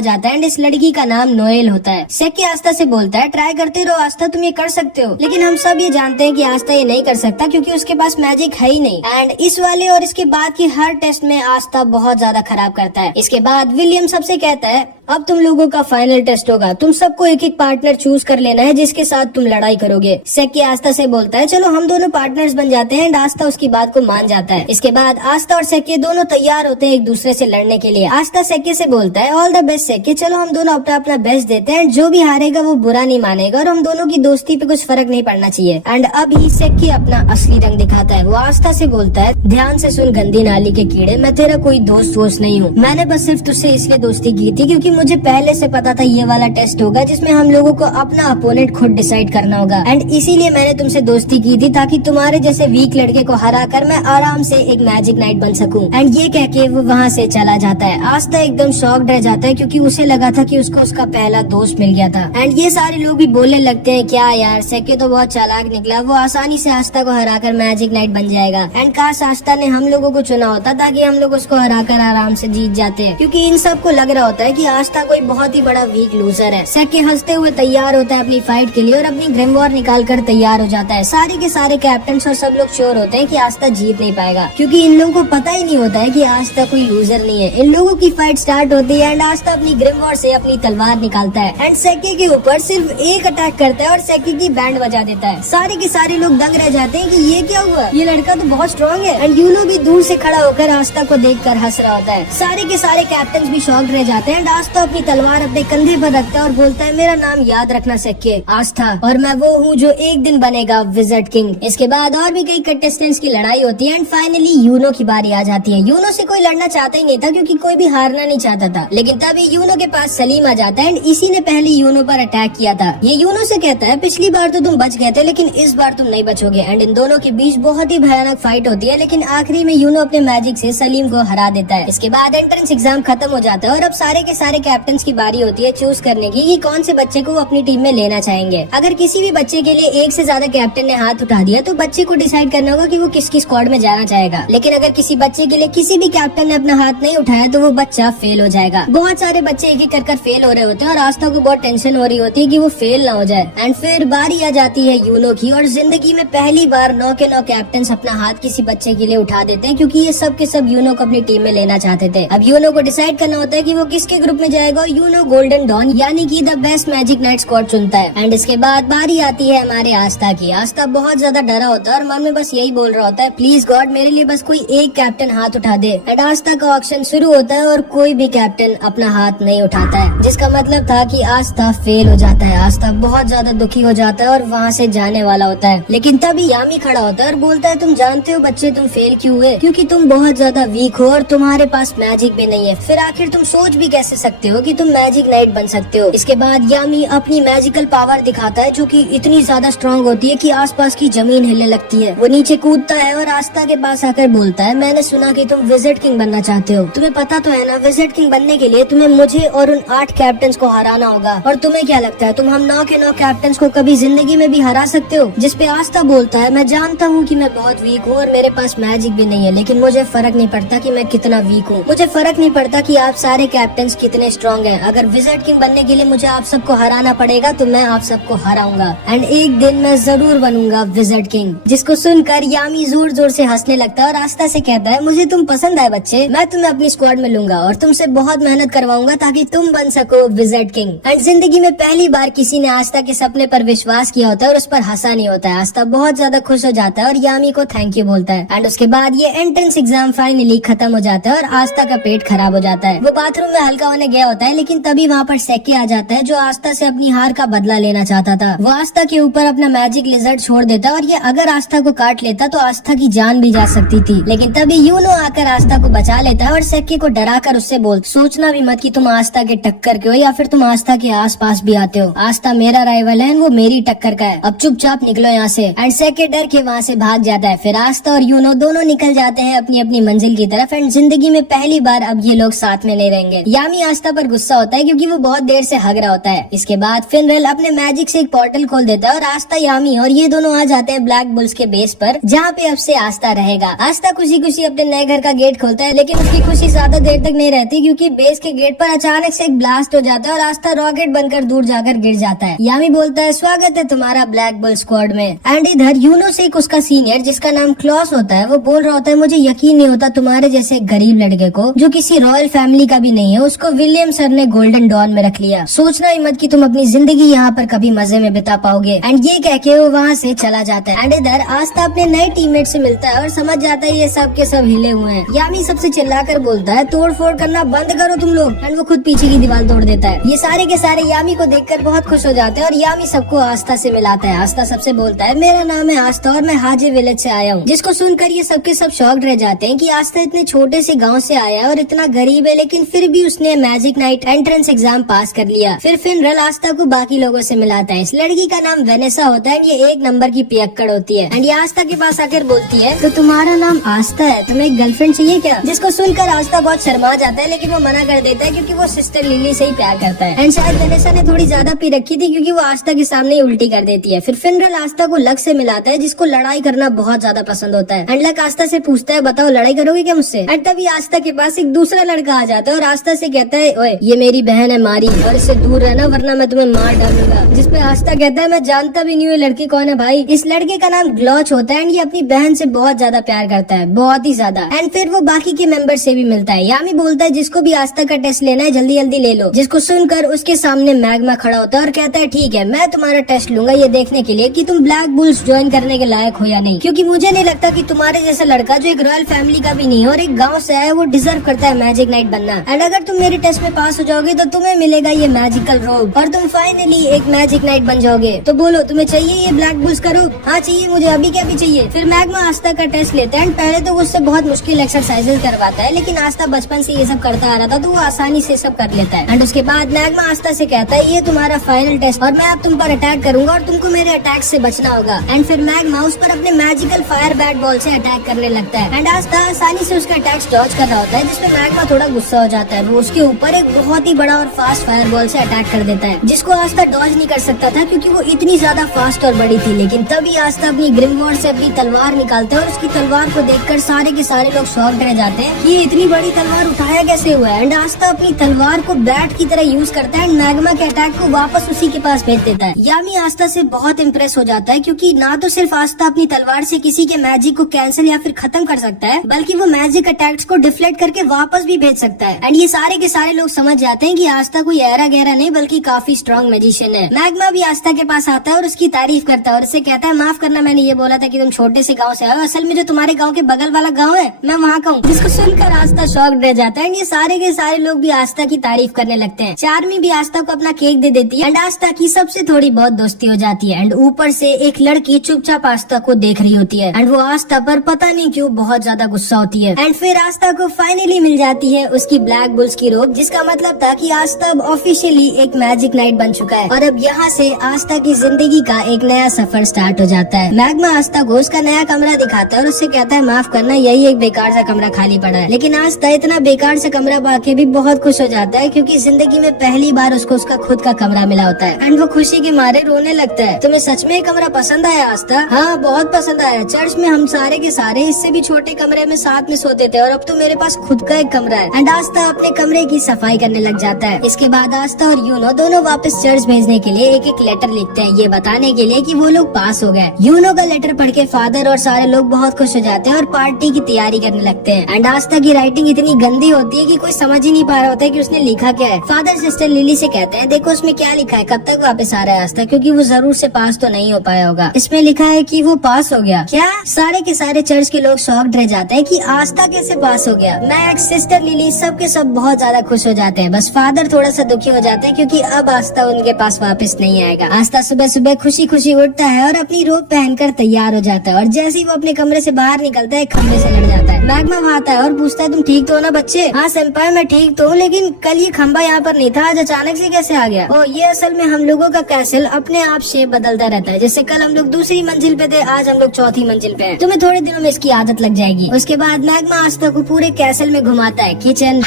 जाता है। एंड इस लड़की का नाम नोएल होता है। सेकी आस्था से बोलता है ट्राई करते रहो आस्था, तुम ये कर सकते हो। लेकिन हम सब ये जानते हैं कि आस्था ये नहीं कर सकता क्योंकि उसके पास मैजिक है ही नहीं। एंड इस वाले और इसके बाद की हर टेस्ट में आस्था बहुत ज्यादा खराब करता है। इसके बाद विलियम सबसे कहता है अब तुम लोगों का फाइनल टेस्ट होगा, तुम सबको एक एक पार्टनर चूज कर लेना है जिसके साथ तुम लड़ाई करोगे। सेकी आस्था से बोलता है चलो हम दोनों पार्टनर्स बन जाते हैं। एंड आस्था उसकी बात को मान जाता है। इसके बाद आस्था और सेकी दोनों तैयार होते हैं एक दूसरे से लड़ने के लिए। आस्था सेकी से बोलता है ऑल द बेस्ट सेकी, चलो हम दोनों अपना अपना बेस्ट देते हैं, जो भी हारेगा वो बुरा नहीं मानेगा और हम दोनों की दोस्ती पे कुछ फर्क नहीं पड़ना चाहिए। एंड अभी सेकी अपना असली रंग दिखाता है। वो आस्था से बोलता है ध्यान से सुन गंदी नाली के कीड़े, मैं तेरा कोई दोस्त नहीं हूँ, मैंने बस सिर्फ तुझसे इसलिए दोस्ती की थी क्योंकि मुझे पहले से पता था ये वाला टेस्ट होगा जिसमें हम लोगों को अपना अपोनेंट खुद डिसाइड करना होगा। एंड इसीलिए मैंने तुमसे दोस्ती की थी ताकि तुम्हारे जैसे वीक लड़के को हरा कर मैं आराम से एक मैजिक नाइट बन सकूं। एंड ये कह के वो वहाँ से चला जाता है। आस्था एकदम शॉक्ड रह जाता है क्योंकि उसे लगा था कि उसको उसका पहला दोस्त मिल गया था। एंड ये सारे लोग भी बोलने लगते हैं क्या यार सेकी तो बहुत चालाक निकला, वो आसानी से आस्था को हराकर मैजिक नाइट बन जाएगा। एंड काश आस्था ने हम लोगों को चुना होता ताकि हम लोग उसको हराकर आराम से जीत जाते, क्योंकि इन सबको लग रहा होता है कि आस्था कोई बहुत ही बड़ा वीक लूजर है। सेकी हंसते हुए तैयार होता है अपनी फाइट के लिए और अपनी ग्रिमवॉर निकाल कर तैयार हो जाता है। सारे के सारे कैप्टन्स और सब लोग श्योर होते हैं कि आस्था जीत नहीं पाएगा क्योंकि इन लोगों को पता ही नहीं होता है कि आस्था कोई लूजर नहीं है। इन लोगों की फाइट स्टार्ट होती है एंड आस्था अपनी ग्रिमवॉर से अपनी तलवार निकालता है एंड सेकी के ऊपर सिर्फ एक अटैक करता है और सेकी की बैंड बजा देता है। सारे के सारे लोग दंग रह जाते हैं कि ये क्या हुआ, ये लड़का तो बहुत स्ट्रॉन्ग है। एंड यूनो भी दूर से खड़ा होकर आस्था को देखकर हंस रहा होता है। सारे के सारे कैप्टन भी शॉक्ड रह जाते हैं एंड आस्था अपनी तलवार अपने कंधे पर रखता है और बोलता है मेरा नाम याद रखना सेकी, आस्था, और मैं वो हूँ जो एक दिन बनेगा विज़र्ड किंग। इसके बाद और भी कई कंटेस्टेंट्स की लड़ाई होती है एंड फाइनली यूनो की बारी आ जाती है। यूनो से कोई लड़ना चाहता ही नहीं था क्योंकि कोई भी हारना नहीं चाहता था, लेकिन तभी यूनो के पास सलीम आ जाता है एंड इसी ने पहले यूनो पर अटैक किया था। ये यूनो से कहता है पिछली बार तो तुम बच गए थे लेकिन इस बार तुम नहीं बचोगे। एंड इन दोनों के बीच बहुत ही भयानक फाइट होती है लेकिन आखिरी में यूनो अपने मैजिक से सलीम को हरा देता है। इसके बाद एंट्रेंस एग्जाम खत्म हो जाता है और अब सारे के सारे कैप्टन की बारी होती है चूज करने की कि कौन से बच्चे को वो अपनी टीम में लेना चाहेंगे। अगर किसी भी बच्चे के लिए एक से ज्यादा कैप्टन ने हाथ उठा दिया तो बच्चे को डिसाइड करना होगा कि वो किसकी स्क्वाड में जाना चाहेगा। लेकिन अगर किसी बच्चे के लिए किसी भी कैप्टन ने अपना हाथ नहीं उठाया तो वो बच्चा फेल हो जाएगा। बहुत सारे बच्चे एक एक कर फेल हो रहे होते हैं और आस्था को बहुत टेंशन हो रही होती है कि वो फेल ना हो जाए। एंड फिर बारी आ जाती है यूनो की और जिंदगी में पहली बार 9 के 9 कैप्टन अपना हाथ किसी बच्चे के लिए उठा देते हैं क्योंकि ये सब के सब यूनो को अपनी टीम में लेना चाहते थे। अब यूनो को डिसाइड करना होता है कि वो किसके ग्रुप में जाएगा और यूनो गोल्डन डॉन यानी कि the best magic night squad चुनता है। एंड इसके बाद बारी आती है हमारे आस्था की। आस्था बहुत ज्यादा डरा होता है और मन में बस यही बोल रहा होता है प्लीज गॉड मेरे लिए बस कोई एक कैप्टन हाथ उठा दे। एंड आस्था का ऑक्शन शुरू होता है और कोई भी कैप्टन अपना हाथ नहीं उठाता है, जिसका मतलब था कि आस्था फेल हो जाता है। आस्था बहुत ज्यादा दुखी हो जाता है और वहाँ से जाने वाला होता है। लेकिन तभी यामी खड़ा होता है और बोलता है तुम जानते हो बच्चे तुम फेल क्यों हुए, क्योंकि तुम बहुत ज्यादा वीक हो और तुम्हारे पास मैजिक भी नहीं है। फिर आखिर तुम सोच भी कैसे सकते हो कि तुम मैजिक नाइट बन सकते हो। इसके बाद यामी अपनी मैजिकल पावर दिखाता है जो कि इतनी ज्यादा स्ट्रॉन्ग होती है कि आसपास की जमीन हिलने लगती है। वो नीचे कूदता है और आस्था के पास आकर बोलता है मैंने सुना कि तुम विज़र्ड किंग बनना चाहते हो, तुम्हें पता तो है ना विज़र्ड किंग बनने के लिए तुम्हें मुझे और उन 8 कैप्टन्स को हराना होगा। और तुम्हें क्या लगता है तुम हम 9 के 9 कैप्टन्स को कभी जिंदगी में भी हरा सकते हो? जिसपे आस्था बोलता है मैं जानता हूँ कि मैं बहुत वीक हूँ और मेरे पास मैजिक भी नहीं है, लेकिन मुझे फर्क नहीं पड़ता कि मैं कितना वीक हूँ। मुझे फर्क नहीं पड़ता कि आप सारे कैप्टन्स कितने स्ट्रॉन्ग हैं। अगर विज़र्ड किंग बनने के लिए मुझे आप सबको हराना पड़ेगा तो मैं आप सबको हराऊंगा एंड एक दिन मैं जरूर बनूंगा विज़र्ड किंग। जिसको सुनकर यामी जोर जोर से हंसने लगता है और आस्था से कहता है मुझे तुम पसंद आए बच्चे, मैं तुम्हें अपनी स्क्वाड में लूंगा और तुमसे बहुत मेहनत करवाऊंगा ताकि तुम बन सको विज़र्ड किंग। एंड जिंदगी में पहली बार किसी ने आस्था के सपने पर विश्वास किया होता है और उस पर हंसा नहीं होता है। आस्था बहुत ज्यादा खुश हो जाता है और यामी को थैंक यू बोलता है। एंड उसके बाद ये एंट्रेंस एग्जाम फाइनली खत्म हो जाता है और आस्था का पेट खराब हो जाता है। वो बाथरूम में हल्का होने गया होता है लेकिन तभी वहाँ पर सेकी आ जाता है जो आस्था से अपनी हार का बदला लेना चाहता था। वो आस्था के ऊपर अपना मैजिक लिजर्ड छोड़ देता है और ये अगर आस्था को काट लेता तो आस्था की जान भी जा सकती थी। लेकिन तभी यूनो आकर आस्था को बचा लेता है और सेकी को डरा कर उससे बोल सोचना भी मत कि तुम आस्था के टक्कर के हो या फिर तुम आस्था के आसपास भी आते हो। आस्था मेरा राइवल है, वो मेरी टक्कर का है, अब चुपचाप निकलो यहाँ से। एंड सेकी डर के वहाँ से भाग जाता है। फिर आस्था और यूनो दोनों निकल जाते हैं अपनी अपनी मंजिल की तरफ एंड जिंदगी में पहली बार अब ये लोग साथ में नहीं रहेंगे। यामी आस्था आस्था पर गुस्सा होता है क्योंकि वो बहुत देर से हग रहा होता है। इसके बाद फिनरल अपने मैजिक से एक पोर्टल खोल देता है और आस्था, यामी और ये दोनों आ जाते हैं ब्लैक बुल्स के बेस पर, जहाँ पे अब से आस्था रहेगा। आस्था खुशी खुशी अपने नए घर का गेट खोलता है, लेकिन उसकी खुशी ज्यादा देर तक नहीं रहती क्योंकि बेस के गेट पर अचानक से एक ब्लास्ट हो जाता है और आस्था रॉकेट बनकर दूर जाकर गिर जाता है। यामी बोलता है, स्वागत है तुम्हारा ब्लैक बुल स्क्वाड में। एंड इधर यूनो से एक उसका सीनियर जिसका नाम क्लॉस होता है, वो बोल रहा होता है, मुझे यकीन नहीं होता तुम्हारे जैसे गरीब लड़के को जो किसी रॉयल फैमिली का भी नहीं है, उसको विलियम सर ने गोल्डन डॉन में रख लिया। सोचना ही मत कि तुम अपनी जिंदगी यहाँ पर कभी मजे में बिता पाओगे। एंड ये कह के वो वहाँ से चला जाता है। एंड इधर आस्था अपने नए टीममेट से मिलता है और समझ जाता है ये सब के सब हिले हुए हैं। यामी सबसे चिल्लाकर बोलता है, तोड़ फोड़ करना बंद करो तुम लोग। एंड वो खुद पीछे की दीवार तोड़ देता है। ये सारे के सारे यामी को देखकर बहुत खुश हो जाते हैं और यामी सबको आस्था से मिलाता है। आस्था सबसे बोलता है, मेरा नाम है आस्था और मैं हाजी विलेज से आया हूँ। जिसको सुनकर ये सबके सब शॉक्ड रह जाते हैं कि आस्था इतने छोटे से गांव से आया है और इतना गरीब है, लेकिन फिर भी उसने मैजिक नाइट एंट्रेंस एग्जाम पास कर लिया। फिर फिनरल आस्था को बाकी लोगों से मिलाता है। इस लड़की का नाम वेनेसा होता है। ये एक नंबर की पियक्कड़ होती है। एंड ये आस्था के पास आकर बोलती है, तो तुम्हारा नाम आस्था है, तुम्हें एक गर्लफ्रेंड चाहिए क्या? जिसको सुनकर आस्था बहुत शर्मा जाता है, लेकिन वो मना कर देता है क्योंकि वो सिस्टर लिली से ही प्यार करता है। एंड शायद वेनेसा ने थोड़ी ज्यादा पी रखी थी क्योंकि वो आस्था के सामने ही उल्टी कर देती है। फिर फिनरल आस्था को लक से मिलाता है जिसको लड़ाई करना बहुत ज्यादा पसंद होता है। एंड लक आस्था से पूछता है, बताओ लड़ाई करोगे क्या मुझसे? एंड तभी आस्था के पास एक दूसरा लड़का आ जाता है और आस्था से कहता है, ओए ये मेरी बहन है मारी और इससे दूर रहना वरना मैं तुम्हें मार डालूंगा। जिसपे आस्था कहता है, मैं जानता भी नहीं हूँ लड़की कौन है भाई। इस लड़के का नाम ग्लॉच होता है एंड ये अपनी बहन से बहुत ज्यादा प्यार करता है, बहुत ही ज्यादा। एंड फिर वो बाकी के मेंबर से भी मिलता है। यामी बोलता है, जिसको भी आस्था का टेस्ट लेना है जल्दी जल्दी ले लो। जिसको सुनकर उसके सामने मैग्मा खड़ा होता है और कहता है, ठीक है मैं तुम्हारा टेस्ट लूंगा ये देखने के लिए कि तुम ब्लैक बुल्स ज्वाइन करने के लायक हो या नहीं, क्योंकि मुझे नहीं लगता कि तुम्हारे जैसा लड़का जो एक रॉयल फैमिली का भी नहीं है और एक गाँव से आया वो डिजर्व करता है मैजिक नाइट बनना। एंड अगर तुम मेरे टेस्ट में पास हो जाओगे तो तुम्हें मिलेगा ये मैजिकल रोब और तुम फाइनली एक मैजिक नाइट बन जाओगे। तो बोलो तुम्हें चाहिए ये ब्लैक बुल्स का रोब? हाँ चाहिए मुझे, अभी क्या भी चाहिए। फिर मैग्मा आस्था का टेस्ट लेता है। पहले तो उससे बहुत मुश्किल एक्सरसाइजेस करवाता है, लेकिन आस्था बचपन से ये सब करता आ रहा था तो वो आसानी से सब कर लेता है। एंड उसके बाद मैग्मा आस्था से कहता है, ये तुम्हारा फाइनल टेस्ट और मैं अब तुम पर अटैक करूंगा और तुमको मेरे अटैक से बचना होगा। एंड फिर मैग्मा उस पर अपने मैजिकल फायर बैट बॉल से अटैक करने लगता है। एंड आस्था आसानी से उसका अटैक्स डॉज कर रहा होता है, जिसमें मैग्मा थोड़ा गुस्सा हो जाता है। वो उसके ऊपर एक बहुत ही बड़ा और फास्ट फायर बॉल से अटैक कर देता है, जिसको आस्था डॉज नहीं कर सकता था क्योंकि वो इतनी ज्यादा फास्ट और बड़ी थी। लेकिन तभी आस्था अपनी ग्रिमवॉर्ड से अपनी तलवार निकालता है और उसकी तलवार को देखकर सारे के सारे लोग शॉक्ड रह जाते हैं कि ये इतनी बड़ी तलवार उठाया कैसे हुआ है। एंड आस्था अपनी तलवार को बैट की तरह यूज करता है एंड मैग्मा के अटैक को वापस उसी के पास भेज देता है। यामी आस्था से बहुत इम्प्रेस हो जाता है क्योंकि ना तो सिर्फ आस्था अपनी तलवार से किसी के मैजिक को कैंसिल या फिर खत्म कर सकता है, बल्कि वो मैजिक अटैक्स को डिफ्लेक्ट करके वापस भी भेज सकता है। एंड ये सारे के सारे लोग समझ जाते हैं कि आस्था कोई ऐरा गहरा नहीं बल्कि काफी स्ट्रॉन्ग मैजिशियन है। मैग्मा भी आस्था के पास आता है और उसकी तारीफ करता है और उससे कहता है, माफ करना मैंने ये बोला था कि तुम छोटे से गांव से आए हो, असल में जो तुम्हारे गांव के बगल वाला गांव है मैं वहाँ का हूँ। जिसको सुनकर आस्था शॉक्ड रह जाता है। ये सारे के सारे लोग भी आस्था की तारीफ करने लगते हैं। चार्मी भी आस्था को अपना केक दे देती है एंड आस्था की सबसे थोड़ी बहुत दोस्ती हो जाती है। एंड ऊपर से एक लड़की चुपचाप आस्था को देख रही होती है एंड वो आस्था पर पता नहीं क्यों बहुत ज्यादा गुस्सा होती है। एंड फिर आस्था को फाइनली मिल जाती है उसकी ब्लैक बुल्स की रोब, जिसका मतलब था कि आस्था अब ऑफिशियली एक मैजिक नाइट बन चुका है और अब यहाँ से आस्था की जिंदगी का एक नया सफर स्टार्ट हो जाता है। मैग्मा आस्था को उसका नया कमरा दिखाता है और उससे कहता है, माफ करना यही एक बेकार सा कमरा खाली पड़ा है। लेकिन आस्था इतना बेकार सा कमरा पाके भी बहुत खुश हो जाता है क्योंकि जिंदगी में पहली बार उसको उसका खुद का कमरा मिला होता है। एंड वो खुशी के मारे रोने लगता है। तुम्हें सच में कमरा पसंद आया आस्था? हाँ बहुत पसंद आया। चर्च में हम सारे के सारे इससे भी छोटे कमरे में साथ में सोते थे और अब तो मेरे पास खुद का एक कमरा है। एंड आस्था अपने कमरे की सफाई करने लग जाता है। इसके बाद आस्था और यूनो दोनों वापस चर्च भेजने के लिए एक एक लेटर लिखते हैं, ये बताने के लिए कि वो लोग पास हो गए। यूनो का लेटर पढ़ के फादर और सारे लोग बहुत खुश हो जाते हैं और पार्टी की तैयारी करने लगते हैं। एंड आस्था की राइटिंग इतनी गंदी होती है कि कोई समझ ही नहीं पा रहा होता है कि उसने लिखा क्या है। फादर सिस्टर लिली से कहते हैं, देखो उसमें क्या लिखा है, कब तक वापस आ रहा है आस्था, क्योंकि वो जरूर से पास तो नहीं हो पाया होगा। इसमें लिखा है कि वो पास हो गया। क्या? सारे के सारे चर्च के लोग शॉक्ड रह जाते हैं कि आस्था कैसे पास हो गया। मैक्स, सिस्टर लिली, सब के सब बहुत ज्यादा खुश हो जाते हैं। बस फादर थोड़ा सा दुखी हो जाते हैं क्योंकि अब आस्था उनके पास वापस नहीं आएगा। आस्था सुबह सुबह खुशी खुशी उठता है और अपनी रोब पहनकर तैयार हो जाता है और जैसे ही वो अपने कमरे से बाहर निकलता है खंबे से लड़ जाता है। मैग्मा वहाँ आता है और पूछता है, तुम ठीक तो हो ना बच्चे? हाँ सेंपाई मैं ठीक तो हूँ, लेकिन कल ये खंबा यहाँ पर नहीं था, आज अचानक से कैसे आ गया? ओ ये असल में हम लोगों का कैसल अपने आप शेप बदलता रहता है। जैसे कल हम लोग दूसरी मंजिल पे थे, आज हम लोग चौथी मंजिल पे हैं। तुम्हें थोड़े दिनों में इसकी आदत लग जाएगी। उसके बाद मैग्मा आस्था को पूरे कैसल में घुमाता है, किचन,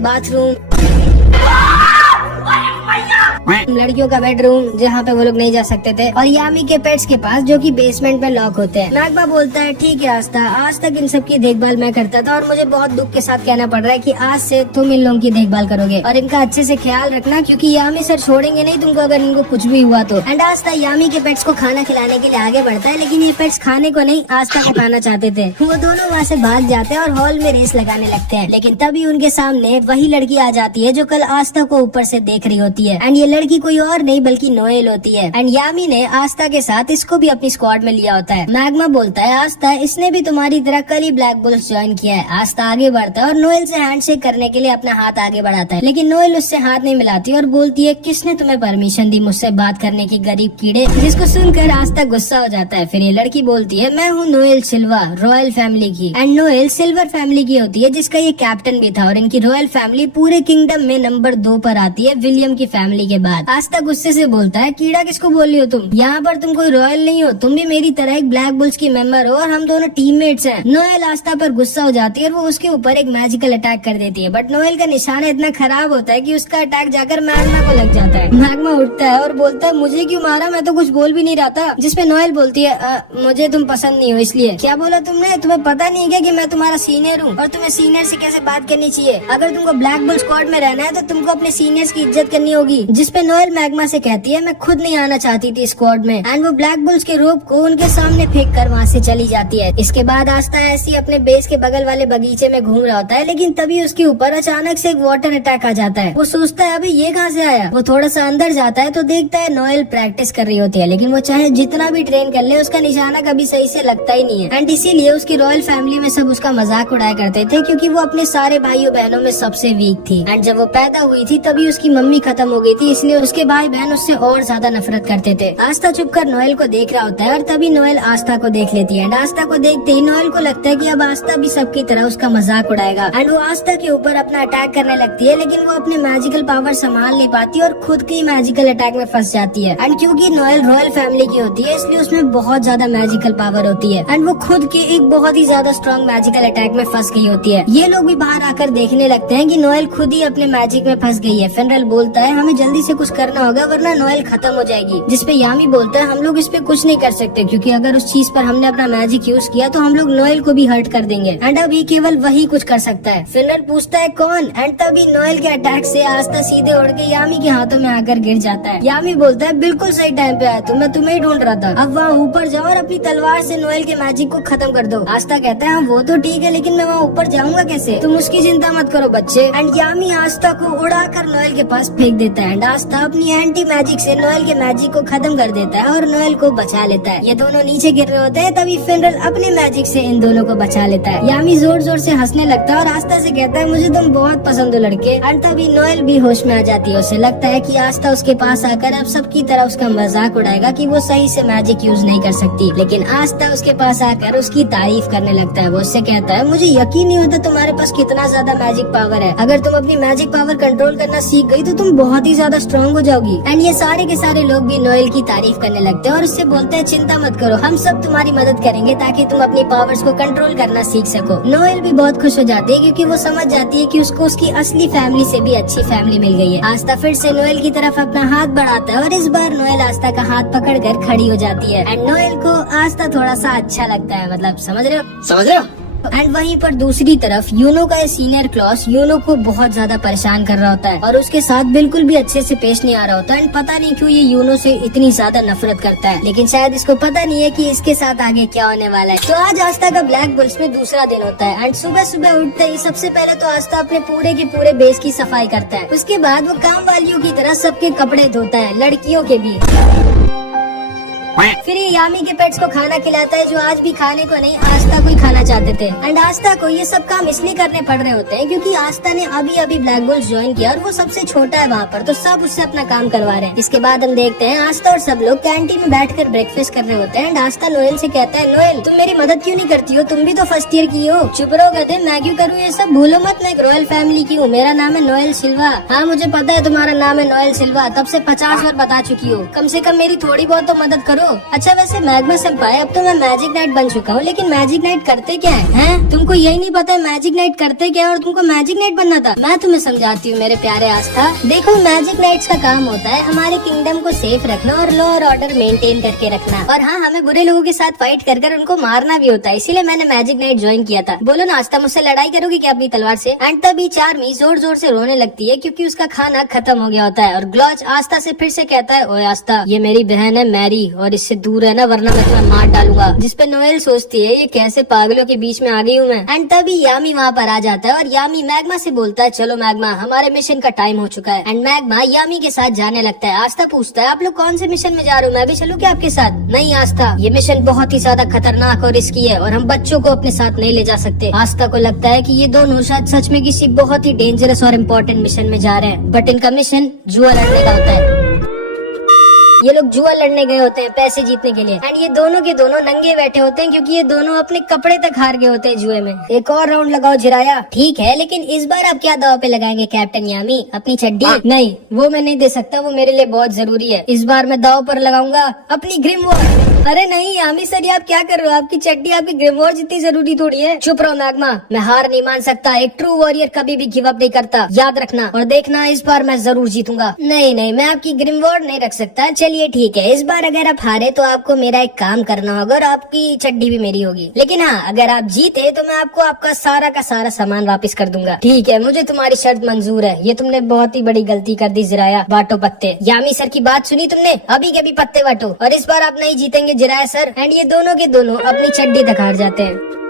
बाथरूम, लड़कियों का बेडरूम जहाँ पे वो लोग नहीं जा सकते थे, और यामी के पेट्स के पास जो कि बेसमेंट में लॉक होते हैं। मैग्मा बोलता है ठीक है आस्था, आज तक इन सब की देखभाल मैं करता था और मुझे बहुत दुख के साथ कहना पड़ रहा है कि आज से तुम इन लोगों की देखभाल करोगे और इनका अच्छे से ख्याल रखना, क्योंकि यामी सर छोड़ेंगे नहीं तुमको अगर इनको कुछ भी हुआ तो। एंड आस्था यामी के पेट्स को खाना खिलाने के लिए आगे बढ़ता है, लेकिन ये पेट्स खाने को नहीं आस्था को खाना चाहते थे। वो दोनों वहाँ से भाग जाते हैं और हॉल में रेस लगाने लगते हैं, लेकिन तभी उनके सामने वही लड़की आ जाती है जो कल आस्था को ऊपर से देख रही होती है। एंड ये लड़की कोई और नहीं बल्कि नोएल होती है। एंड यामी ने आस्था के साथ इसको भी अपनी स्क्वाड में लिया होता है। मैग्मा बोलता है आस्था, इसने भी तुम्हारी तरह कल ही ब्लैक बुल्स ज्वाइन किया है। आस्था आगे बढ़ता है और नोएल से हैंडशेक करने के लिए अपना हाथ आगे बढ़ाता है, लेकिन नोएल उससे हाथ नहीं मिलाती और बोलती है किसने तुम्हें परमिशन दी मुझसे बात करने की गरीब कीड़े, जिसको सुनकर आस्था गुस्सा हो जाता है। फिर ये लड़की बोलती है मैं हूँ नोएल सिल्वा, रॉयल फैमिली की। एंड नोएल सिल्वर फैमिली की होती है जिसका ये कैप्टन भी था, और इनकी रॉयल फैमिली पूरे किंगडम में नंबर 2 पर आती है विलियम की फैमिली के बाद। आस्था गुस्से से बोलता है कीड़ा किसको बोल रही हो तुम, यहाँ पर तुम कोई रॉयल नहीं हो, तुम भी मेरी तरह एक ब्लैक बुल्स की मेंबर हो और हम दोनों टीममेट्स हैं। नोएल आस्था पर गुस्सा हो जाती है और वो उसके ऊपर एक मैजिकल अटैक कर देती है, बट नोएल का निशाना इतना खराब होता है कि उसका अटैक जाकर मैग्मा को लग जाता है। मैग्मा उठता है और बोलता है मुझे क्यों मारा, मैं तो कुछ बोल भी नहीं रहा था। जिसपे नोएल बोलती है मुझे तुम पसंद नहीं हो इसलिए। क्या बोला तुमने, तुम्हें पता नहीं क्या कि मैं तुम्हारा सीनियर हूँ और तुम्हें सीनियर से कैसे बात करनी चाहिए। अगर तुमको ब्लैक बुल स्क्वाड में रहना है तो तुमको अपने सीनियर्स की इज्जत करनी होगी। जिसपे नोएल मैग्मा से कहती है मैं खुद नहीं आना चाहती थी स्क्वाड में। एंड वो ब्लैक बुल्स के रोप को उनके सामने फेंक कर वहाँ से चली जाती है। इसके बाद आस्था ऐसी अपने बेस के बगल वाले बगीचे में घूम रहा होता है, लेकिन तभी उसके ऊपर अचानक से एक वाटर अटैक आ जाता है। वो सोचता है अभी ये कहाँ से आया। वो थोड़ा सा अंदर जाता है तो देखता है नोएल प्रैक्टिस कर रही होती है, लेकिन वो चाहे जितना भी ट्रेन कर ले उसका निशाना कभी सही से लगता ही नहीं है। एंड इसीलिए उसकी रॉयल फैमिली में सब उसका मजाक उड़ाया करते थे, क्योंकि वो अपने सारे भाइयों बहनों में सबसे वीक थी। एंड जब वो पैदा हुई थी तभी उसकी मम्मी खत्म हो गई थी, इसलिए उसके भाई बहन उससे और ज्यादा नफरत करते थे। आस्था चुपकर नोएल को देख रहा होता है और तभी नोएल आस्था को देख लेती है। एंड आस्था को देखते ही नोएल को लगता है कि अब आस्था भी सबकी तरह उसका मजाक उड़ाएगा। एंड वो आस्था के ऊपर अपना अटैक करने लगती है, लेकिन वो अपने मैजिकल पावर संभाल नहीं पाती और खुद की मैजिकल अटैक में फंस जाती है। एंड क्योंकि नोएल रॉयल फैमिली की होती है इसलिए उसमें बहुत ज्यादा मैजिकल पावर होती है एंड वो खुद के एक बहुत ही ज्यादा स्ट्रॉन्ग मैजिकल अटैक में फंस गई होती है। ये लोग भी बाहर आकर देखने लगते हैं कि नोएल खुद ही अपने मैजिक में फंस गई है। फेनरल बोलता है हमें जल्दी से कुछ करना होगा वरना नोएल खत्म हो जाएगी। जिसपे यामी बोलता है हम लोग इस पे कुछ नहीं कर सकते, क्योंकि अगर उस चीज पर हमने अपना मैजिक यूज किया तो हम लोग नोएल को भी हर्ट कर देंगे एंड अब ये केवल वही कुछ कर सकता है। फेनरल पूछता है कौन, एंड तभी नोएल के अटैक से आस्था सीधे उड़ के यामी के हाथों में आकर गिर जाता है। यामी बोलता है बिल्कुल सही टाइम पे आया तुम, मैं तुम्हें ही ढूंढ रहा था। अब वहाँ ऊपर जाओ और अपनी तलवार से नोएल के मैजिक को खत्म कर दो। आस्था कहता है वो तो ठीक है, लेकिन मैं वहाँ ऊपर जाऊंगा कैसे, तुम उसकी चिंता मत करो बच्चे। एंड यामी आस्था को उड़ाकर नोएल के पास फेंक देता है एंड आस्था अपनी एंटी मैजिक से नोएल के मैजिक को खत्म कर देता है और नोएल को बचा लेता है। ये दोनों नीचे गिर रहे होते हैं, तभी फेनरल अपने मैजिक से इन दोनों को बचा लेता है। यामी जोर जोर से हंसने लगता है और आस्था से कहता है मुझे तुम बहुत पसंद हो लड़के। एंड तभी नोएल भी होश में आ जाती है। उसे लगता है कि आस्था उसके पास आकर अब सबकी तरह उसका मजाक उड़ाएगा कि वो सही से मैजिक यूज नहीं कर सकती, लेकिन आस्था उसके पास आकर उसकी तारीफ करने लगता है। वो उससे कहता है मुझे यकीन नहीं होता तुम्हारे पास कितना ज्यादा मैजिक पावर है। अगर तुम अपनी मैजिक पावर कंट्रोल करना सीख गई तो तुम बहुत ही ज्यादा स्ट्रॉन्ग हो जाओगी। एंड ये सारे के सारे लोग भी नोएल की तारीफ करने लगते हैं और उससे बोलते हैं चिंता मत करो, हम सब तुम्हारी मदद करेंगे ताकि तुम अपनी पावर्स को कंट्रोल करना सीख सको। नोएल भी बहुत खुश हो जाती है क्योंकि वो समझ जाती है कि उसको उसकी असली फैमिली से भी अच्छी फैमिली मिल गई है। आस्था फिर से नोएल की तरफ अपना हाथ बढ़ाता है और इस बार नोएल आस्था का हाथ पकड़कर खड़ी हो जाती है एंड नोएल को आस्था थोड़ा सा अच्छा लगता है, मतलब समझ रहे हो। एंड वहीं पर दूसरी तरफ यूनो का सीनियर क्लॉस यूनो को बहुत ज्यादा परेशान कर रहा होता है और उसके साथ बिल्कुल भी अच्छे से पेश नहीं आ रहा होता। एंड पता नहीं क्यों ये यूनो से इतनी ज्यादा नफरत करता है, लेकिन शायद इसको पता नहीं है कि इसके साथ आगे क्या होने वाला है। तो आज आस्था का ब्लैक बुल्स में दूसरा दिन होता है एंड सुबह सुबह उठते ही सबसे पहले तो आस्था अपने पूरे के पूरे बेस की सफाई करता है। उसके बाद वो काम वालियों की तरह सबके कपड़े धोता है, लड़कियों के भी। फिर ये यामी के पेट्स को खाना खिलाता है जो आज भी खाने को नहीं आस्था को ही खाना चाहते थे। एंड आस्था को ये सब काम इसलिए करने पड़ रहे होते हैं क्योंकि आस्था ने अभी अभी ब्लैक बुल्स ज्वाइन किया और वो सबसे छोटा है वहाँ पर, तो सब उससे अपना काम करवा रहे हैं। इसके बाद हम देखते हैं आस्था और सब लोग कैंटीन में बैठकर ब्रेकफास्ट कर रहे होते हैं एंड आस्था नोएल से कहता है नोएल तुम मेरी मदद क्यों नहीं करती हो, तुम भी तो फर्स्ट ईयर की हो। चुप रहो गधे, मैं क्यों करूँ ये सब, भूलो मत मैं एक रॉयल फैमिली की हूँ, मेरा नाम है नोएल सिल्वा। हाँ मुझे पता है तुम्हारा नाम है नोएल सिल्वा, तब से 50 बार बता चुकी हो, कम से कम मेरी थोड़ी बहुत तो मदद करो ब्रो। अच्छा वैसे मैग्मा सेंपाई, अब तो मैं मैजिक नाइट बन चुका हूँ, लेकिन मैजिक नाइट करते क्या है? तुमको यही नहीं पता मैजिक नाइट करते क्या और तुमको मैजिक नाइट बनना था? मैं तुम्हें समझाती हूँ मेरे प्यारे आस्था। देखो मैजिक नाइट्स का काम होता है हमारे किंगडम को सेफ रखना और लॉ और ऑर्डर मेंटेन करके रखना, और हाँ हमें बुरे लोगों के साथ फाइट कर कर उनको मारना भी होता है। इसीलिए मैंने मैजिक नाइट ज्वाइन किया था। बोलो ना आस्था, मुझसे लड़ाई करोगी क्या अपनी तलवार से? एंड तभी चार्मी जोर जोर से रोने लगती है क्योंकि उसका खाना खत्म हो गया होता है, और ग्लॉच आस्था से फिर से कहता है, ओए आस्था ये मेरी बहन है मैरी और इससे दूर है ना वरना मैं तुम्हें मार डालूंगा। जिसपे नोएल सोचती है ये कैसे पागलों के बीच में आ गई हूँ मैं। एंड तभी यामी वहाँ पर आ जाता है और यामी मैग्मा से बोलता है, चलो मैग्मा हमारे मिशन का टाइम हो चुका है। एंड मैग्मा यामी के साथ जाने लगता है। आस्था पूछता है, आप लोग कौन से मिशन में जा रहे हो, मैं भी चलूं क्या आपके साथ? नहीं आस्था, ये मिशन बहुत ही ज्यादा खतरनाक और रिस्की है और हम बच्चों को अपने साथ नहीं ले जा सकते। आस्था को लगता है कि ये दोनों शायद सच में किसी बहुत ही डेंजरस और इम्पोर्टेंट मिशन में जा रहे हैं, बट इनका मिशन जुआ लड़ने का होता है। ये लोग जुआ लड़ने गए होते हैं पैसे जीतने के लिए, एंड ये दोनों के दोनों नंगे बैठे होते हैं क्योंकि ये दोनों अपने कपड़े तक हार गए होते हैं जुए में। एक और राउंड लगाओ जिराया। ठीक है, लेकिन इस बार आप क्या दाव पे लगाएंगे कैप्टन यामी? अपनी चड्डी? नहीं, वो मैं नहीं दे सकता, वो मेरे लिए बहुत जरूरी है। इस बार मैं दाव पर लगाऊंगा अपनी ग्रिमवॉर। अरे नहीं यामी सर, ये आप क्या कर रहे हो? आपकी चड्डी आपकी ग्रिमवॉर जितनी जरूरी थोड़ी है। चुप रहो मैग्मा, मैं हार नहीं मान सकता। एक ट्रू वॉरियर कभी भी गिव अप नहीं करता, याद रखना। और देखना इस बार मैं जरूर जीतूंगा। नहीं नहीं, मैं आपकी ग्रिमवॉर नहीं रख सकता। चलिए ठीक है, इस बार अगर आप हारे तो आपको मेरा एक काम करना होगा और आपकी चड्डी भी मेरी होगी। लेकिन हाँ, अगर आप जीते तो मैं आपको आपका सारा का सारा सामान वापस कर दूंगा। ठीक है, मुझे तुम्हारी शर्त मंजूर है। ये तुमने बहुत ही बड़ी गलती कर दी जिराया। बांटो पत्ते। यामी सर की बात सुनी तुमने? अभी के अभी पत्ते बांटो, और इस बार आप नहीं जीतेंगे जिराया सर। एंड ये दोनों के दोनों अपनी चड्डी तक हार जाते हैं।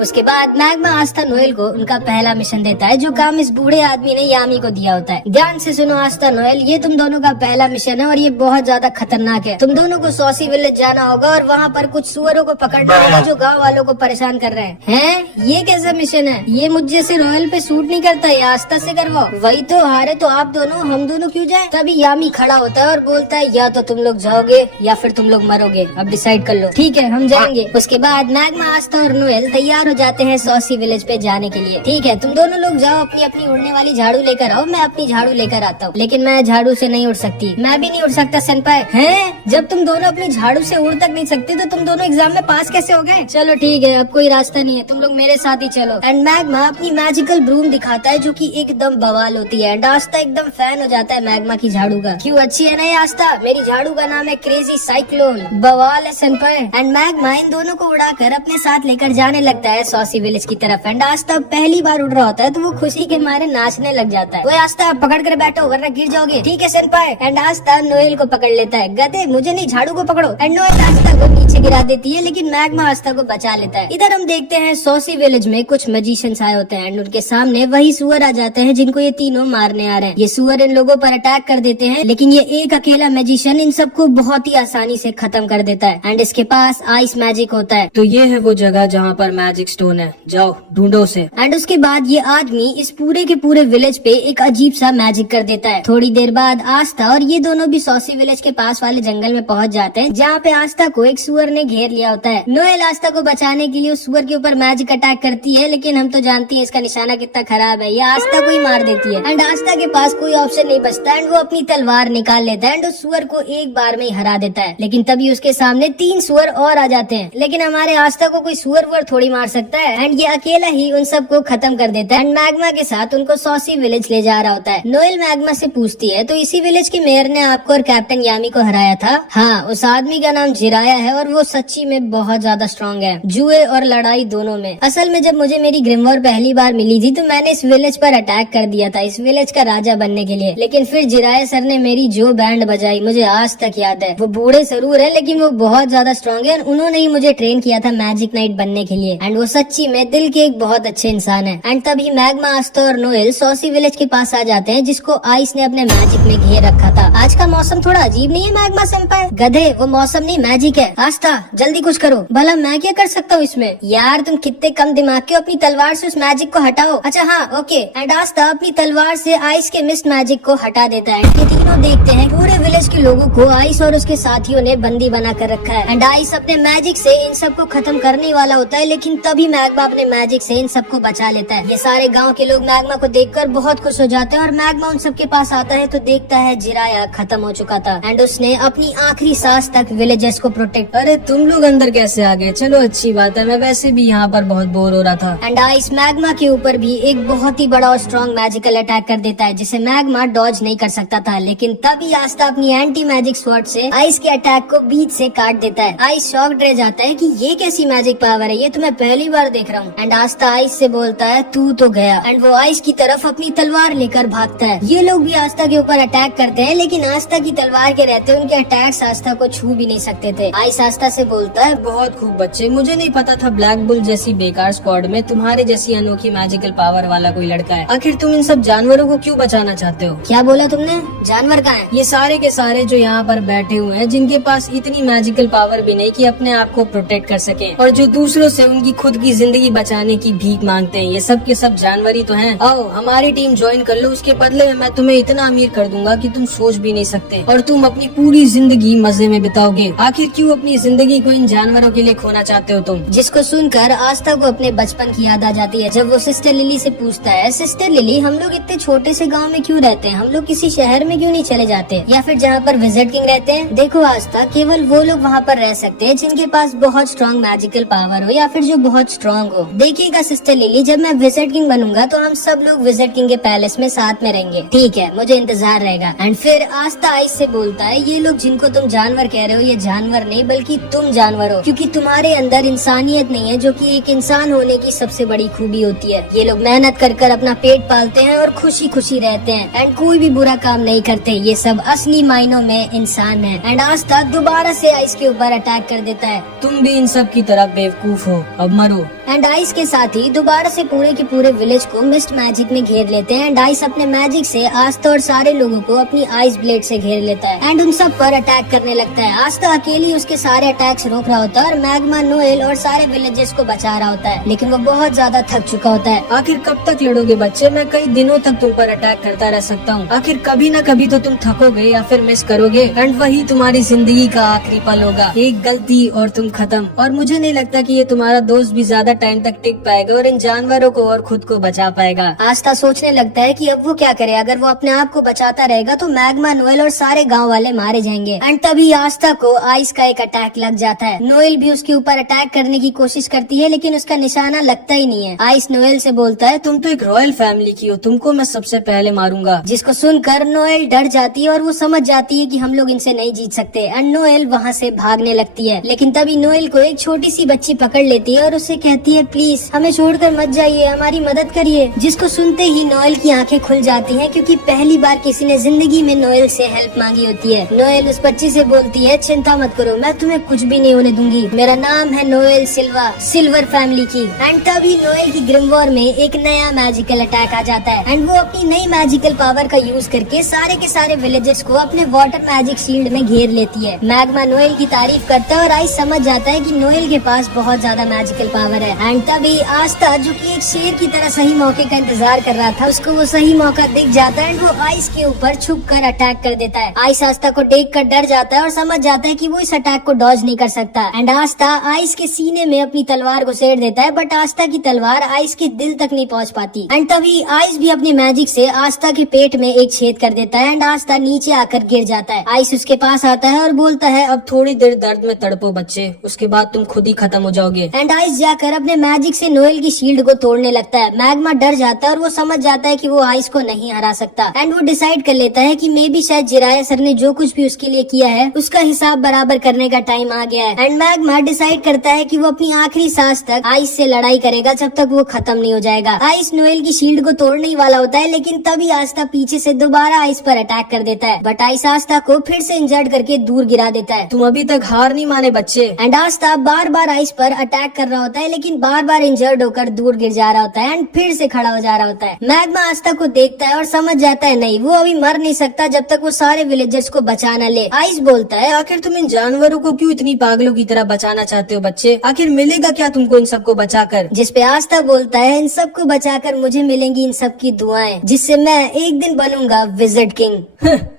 उसके बाद मैग्मा आस्था नोएल को उनका पहला मिशन देता है, जो काम इस बूढ़े आदमी ने यामी को दिया होता है। ध्यान से सुनो आस्था नोएल, ये तुम दोनों का पहला मिशन है और ये बहुत ज्यादा खतरनाक है। तुम दोनों को सॉसी विलेज जाना होगा और वहाँ पर कुछ सुअरों को पकड़ना होगा जो गाँव वालों को परेशान कर रहे हैं। ये कैसा मिशन है? ये मुझ जैसे रॉयल पे सूट नहीं करता, ये आस्था से करवाओ। वही तो, हारे तो आप दोनों, हम दोनों क्यों जाए? तभी यामी खड़ा होता है और बोलता है, या तो तुम लोग जाओगे या फिर तुम लोग मरोगे, अब डिसाइड कर लो। ठीक है, हम जाएंगे। उसके बाद मैग्मा आस्था और नोएल तैयार हो जाते हैं सॉसी विलेज पे जाने के लिए। ठीक है, तुम दोनों लोग जाओ, अपनी अपनी उड़ने वाली झाड़ू लेकर आओ, मैं अपनी झाड़ू लेकर आता हूँ। लेकिन मैं झाड़ू से नहीं उड़ सकती। मैं भी नहीं उड़ सकता सेनपाई। हैं? जब तुम दोनों अपनी झाड़ू से उड़ तक नहीं सकते तो तुम दोनों एग्जाम में पास कैसे हो गए? चलो ठीक है, अब कोई रास्ता नहीं है, तुम लोग मेरे साथ ही चलो। एंड मैग्मा अपनी मैजिकल ब्रूम दिखाता है जो कि एकदम बवाल होती है। एंड आस्था एकदम फैन हो जाता है मैग्मा की झाड़ू का। क्यों, अच्छी है ना आस्था? मेरी झाड़ू का नाम है क्रेजी साइक्लोन। बवाल है सेनपाई। एंड मैग्मा इन दोनों को उड़ाकर अपने साथ लेकर जाने लगता है सॉसी विलेज की तरफ। एंड आस्था पहली बार उड़ रहा होता है तो वो खुशी के मारे नाचने लग जाता है। वो आस्था पकड़ कर बैठो वरना गिर जाओगे। ठीक है सेनपाई। एंड आस्था नोएल को पकड़ लेता है। गधे, मुझे नहीं, झाड़ू को पकड़ो। एंड नोएल आस्था को नीचे गिरा देती है, लेकिन मैग्मा आस्था को बचा लेता है। इधर हम देखते हैं सॉसी विलेज में कुछ मैजिशियंस आए होते हैं एंड उनके सामने वही सुअर आ जाते हैं जिनको ये तीनों मारने आ रहे हैं। ये सुअर इन लोगों पर अटैक कर देते हैं, लेकिन ये एक अकेला मैजिशियन इन सबको बहुत ही आसानी से खत्म कर देता है। एंड इसके पास आइस मैजिक होता है। तो ये है वो जगह जहाँ पर मैजिक स्टोन है, जाओ ढूंढो उसे। एंड उसके बाद ये आदमी इस पूरे के पूरे विलेज पे एक अजीब सा मैजिक कर देता है। थोड़ी देर बाद आस्था और ये दोनों भी सॉसी विलेज के पास वाले जंगल में पहुंच जाते हैं, जहाँ पे आस्था को एक सुअर ने घेर लिया होता है। नोएल आस्था को बचाने के लिए उस सुअर के ऊपर मैजिक अटैक करती है, लेकिन हम तो जानती हैं इसका निशाना कितना खराब है, ये आस्था को ही मार देती है। एंड आस्था के पास कोई ऑप्शन नहीं बचता एंड वो अपनी तलवार निकाल लेता है एंड उस सुअर को एक बार में ही हरा देता है। लेकिन तभी उसके सामने 3 सुअर और आ जाते हैं, लेकिन हमारे आस्था को कोई सुअर वुअर थोड़ी मार सकता है एंड ये अकेला ही उन सबको खत्म कर देता है। एंड मैग्मा के साथ उनको सॉसी विलेज ले जा रहा होता है। नोएल मैग्मा से पूछती है, तो इसी विलेज के मेयर ने आपको और कैप्टन यामी को हराया था? हाँ, उस आदमी का नाम जिराया है और वो सच्ची में बहुत ज्यादा स्ट्रॉन्ग है, जुए और लड़ाई दोनों में। असल में जब मुझे मेरी ग्रिमवॉर पहली बार मिली थी तो मैंने इस विलेज पर अटैक कर दिया था, इस विलेज का राजा बनने के लिए। लेकिन फिर जिराया सर ने मेरी जो बैंड बजाई मुझे आज तक याद है। वो बूढ़े जरूर है लेकिन वो बहुत ज्यादा स्ट्रॉन्ग है, उन्होंने ही मुझे ट्रेन किया था मैजिक नाइट बनने के लिए। एंड वो सच्ची में दिल के एक बहुत अच्छे इंसान है। एंड तभी मैग्मा, आस्था और नोएल सॉसी विलेज के पास आ जाते हैं, जिसको आइस ने अपने मैजिक में घेर रखा था। आज का मौसम थोड़ा अजीब नहीं है मैग्मा सेंपाई? गधे, वो मौसम नहीं मैजिक है। आस्था जल्दी कुछ करो। भला मैं क्या कर सकता हूँ इसमें? यार तुम कितने कम दिमाग के हो, अपनी तलवार से उस मैजिक को हटाओ। अच्छा हाँ, ओके। एंड आस्था अपनी तलवार से आइस के मिस्ट मैजिक को हटा देता है। ये तीनों देखते हैं पूरे विलेज के लोगों को आइस और उसके साथियों ने बंदी बना कर रखा है। एंड आइस अपने मैजिक से इन सबको खत्म करने वाला होता है, लेकिन तभी मैग्मा अपने मैजिक से इन सबको बचा लेता है। ये सारे गांव के लोग मैग्मा को देखकर बहुत खुश हो जाते हैं और मैग्मा उन सबके पास आता है तो देखता है जिराया खत्म हो चुका था एंड उसने अपनी आखिरी सांस तक विलेजर्स को प्रोटेक्ट। अरे तुम लोग अंदर कैसे आ गए? चलो अच्छी बात है, मैं वैसे भी यहाँ पर बहुत बोर हो रहा था। एंड आइस मैग्मा के ऊपर भी एक बहुत ही बड़ा और स्ट्रॉन्ग मैजिकल अटैक कर देता है जिसे मैग्मा डॉज नहीं कर सकता था, लेकिन तभी आस्था अपनी एंटी मैजिक स्वॉर्ड से आइस के अटैक को बीच से काट देता है। आइस शॉक्ड रह जाता है कि ये कैसी मैजिक पावर है, ये तो मैं पहली बार देख रहा हूँ। एंड आस्था आइस से बोलता है तू तो गया एंड वो आइस की तरफ अपनी तलवार लेकर भागता है। ये लोग भी आस्था के ऊपर अटैक करते हैं लेकिन आस्था की तलवार के रहते उनके अटैक्स आस्था को छू भी नहीं सकते थे। आइस आस्था से बोलता है बहुत खूब बच्चे, मुझे नहीं पता था ब्लैक बुल जैसी बेकार स्क्वाड में तुम्हारे जैसी अनोखी मैजिकल पावर वाला कोई लड़का है। आखिर तुम इन सब जानवरों को क्यों बचाना चाहते हो? क्या बोला तुमने? जानवर कहाँ है? ये सारे के सारे जो यहाँ पर बैठे हुए हैं जिनके पास इतनी मैजिकल पावर भी नहीं कि अपने आप को प्रोटेक्ट कर सके और जो दूसरों से उनकी खुद की जिंदगी बचाने की भीख मांगते हैं, ये सब के सब जानवर ही तो हैं। आओ हमारी टीम ज्वाइन कर लो, उसके बदले में मैं तुम्हें इतना अमीर कर दूंगा कि तुम सोच भी नहीं सकते और तुम अपनी पूरी जिंदगी मजे में बिताओगे। आखिर क्यों अपनी जिंदगी को इन जानवरों के लिए खोना चाहते हो तुम? जिसको सुनकर आस्था को अपने बचपन की याद आ जाती है जब वो सिस्टर लिली से पूछता है सिस्टर लिली हम लोग इतने छोटे से गांव में क्यों रहते हैं, हम लोग किसी शहर में क्यों नहीं चले जाते या फिर जहाँ पर विजिट किंग रहते हैं। देखो आस्था, केवल वो लोग वहाँ पर रह सकते हैं जिनके पास बहुत स्ट्रॉन्ग मैजिकल पावर हो या फिर जो बहुत स्ट्रॉन्ग हो। देखिएगा सिस्टर लिली, जब मैं विजिट किंग बनूंगा तो हम सब लोग विजिट किंग के पैलेस में साथ में रहेंगे, ठीक है? मुझे इंतजार रहेगा। एंड फिर आस्था आइस से बोलता है ये लोग जिनको तुम जानवर कह रहे हो ये जानवर नहीं बल्कि तुम जानवर हो, क्योंकि तुम्हारे अंदर इंसानियत नहीं है जो कि एक इंसान होने की सबसे बड़ी खूबी होती है। ये लोग मेहनत कर कर अपना पेट पालते हैं और खुशी खुशी रहते हैं एंड कोई भी बुरा काम नहीं करते। ये सब असली मायनों में इंसान है। एंड आस्था दोबारा से आइस के ऊपर अटैक कर देता है। तुम भी इन सब की तरह बेवकूफ हो, अब मरो। एंड आइस के साथ ही दोबारा से पूरे के पूरे विलेज को मिस्ट मैजिक में घेर लेते हैं एंड आइस अपने मैजिक से आस्था और सारे लोगों को अपनी आइस ब्लेड से घेर लेता है एंड उन सब पर अटैक करने लगता है। आस्था अकेली उसके सारे अटैक्स रोक रहा होता है और मैग्मा नोएल और सारे विलेजेस को बचा रहा होता है, लेकिन वो बहुत ज्यादा थक चुका होता है। आखिर कब तक लड़ोगे बच्चे? मैं कई दिनों तक तुम पर अटैक करता रह सकता हूँ। आखिर कभी न कभी तो तुम थकोगे या फिर मिस करोगे एंड वही तुम्हारी जिंदगी का आखिरी पल होगा। एक गलती और तुम खत्म। और मुझे नहीं लगता कि ये तुम्हारा दोस्त भी ज्यादा टाइम तक टिक पाएगा और इन जानवरों को और खुद को बचा पाएगा। आस्था सोचने लगता है कि अब वो क्या करे, अगर वो अपने आप को बचाता रहेगा तो मैग्मा नोएल और सारे गांव वाले मारे जाएंगे। एंड तभी आस्था को आइस का एक अटैक लग जाता है। नोएल भी उसके ऊपर अटैक करने की कोशिश करती है लेकिन उसका निशाना लगता ही नहीं है। आइस नोएल से बोलता है तुम तो एक रॉयल फैमिली की हो, तुमको मैं सबसे पहले मारूंगा। जिसको सुनकर नोएल डर जाती है और वो समझ जाती है कि हम लोग इनसे नहीं जीत सकते एंड नोएल वहाँ से भागने लगती है। लेकिन तभी नोएल को एक छोटी सी बच्ची पकड़ लेती है और उससे कहती है प्लीज हमें छोड़कर मत जाइए, हमारी मदद करिए। जिसको सुनते ही नोएल की आंखें खुल जाती हैं क्योंकि पहली बार किसी ने जिंदगी में नोएल से हेल्प मांगी होती है। नोएल उस बच्ची से बोलती है चिंता मत करो, मैं तुम्हें कुछ भी नहीं होने दूंगी, मेरा नाम है नोएल सिल्वा, सिल्वर फैमिली की। एंड तभी नोएल की ग्रिमवॉर में एक नया मैजिकल अटैक आ जाता है एंड वो अपनी नई मैजिकल पावर का यूज करके सारे के सारे विलेजेस को अपने वाटर मैजिक शील्ड में घेर लेती है। मैग्मा नोएल की तारीफ करता है और आइस समझ जाता है कि नोएल के पास बहुत ज्यादा मैजिकल पावर है। एंड तभी आस्था जो कि एक शेर की तरह सही मौके का इंतजार कर रहा था, उसको वो सही मौका दिख जाता है एंड वो आइस के ऊपर छुप कर अटैक कर देता है। आइस आस्था को देख कर डर जाता है और समझ जाता है कि वो इस अटैक को डॉज नहीं कर सकता। एंड आस्था आइस के सीने में अपनी तलवार घुसेड़ देता है बट आस्था की तलवार आइस के दिल तक नहीं पहुंच पाती। एंड तभी आइस भी अपने मैजिक से आस्था के पेट में एक छेद कर देता है एंड आस्था नीचे आकर गिर जाता है। आइस उसके पास आता है और बोलता है अब थोड़ी देर दर्द में तड़पो बच्चे, उसके बाद तुम खुद ही खत्म हो जाओगे। एंड आइस जाकर अपने मैजिक से नोएल की शील्ड को तोड़ने लगता है। मैग्मा डर जाता है और वो समझ जाता है कि वो आइस को नहीं हरा सकता एंड वो डिसाइड कर लेता है कि मे बी शायद जिराया सर ने जो कुछ भी उसके लिए किया है उसका हिसाब बराबर करने का टाइम आ गया है। एंड मैग्मा डिसाइड करता है कि वो अपनी आखिरी सांस तक आइस से लड़ाई करेगा जब तक वो खत्म नहीं हो जाएगा। आइस नोएल की शील्ड को तोड़ने ही वाला होता है लेकिन तभी आस्था पीछे से दोबारा आइस पर अटैक कर देता है बट आइस आस्था को फिर से इंजर्ड करके दूर गिरा देता है। तुम अभी तक हार नहीं माने बच्चे। And Aastha bar bar ice पर अटैक कर रहा होता है लेकिन बार बार इंजर्ड होकर दूर गिर जा रहा होता है एंड फिर से खड़ा हो जा रहा होता है। मैग्मा आस्था को देखता है और समझ जाता है नहीं, वो अभी मर नहीं सकता जब तक वो सारे विलेजर्स को बचा न ले। आइस बोलता है आखिर तुम इन जानवरों को क्यों इतनी पागलों की तरह बचाना चाहते हो बच्चे? आखिर मिलेगा क्या तुमको इन सबको बचाकर? जिस पे आस्था बोलता है इन सबको बचाकर मुझे मिलेंगी इन सब की दुआएं जिससे मैं एक दिन बनूंगा विजिट किंग।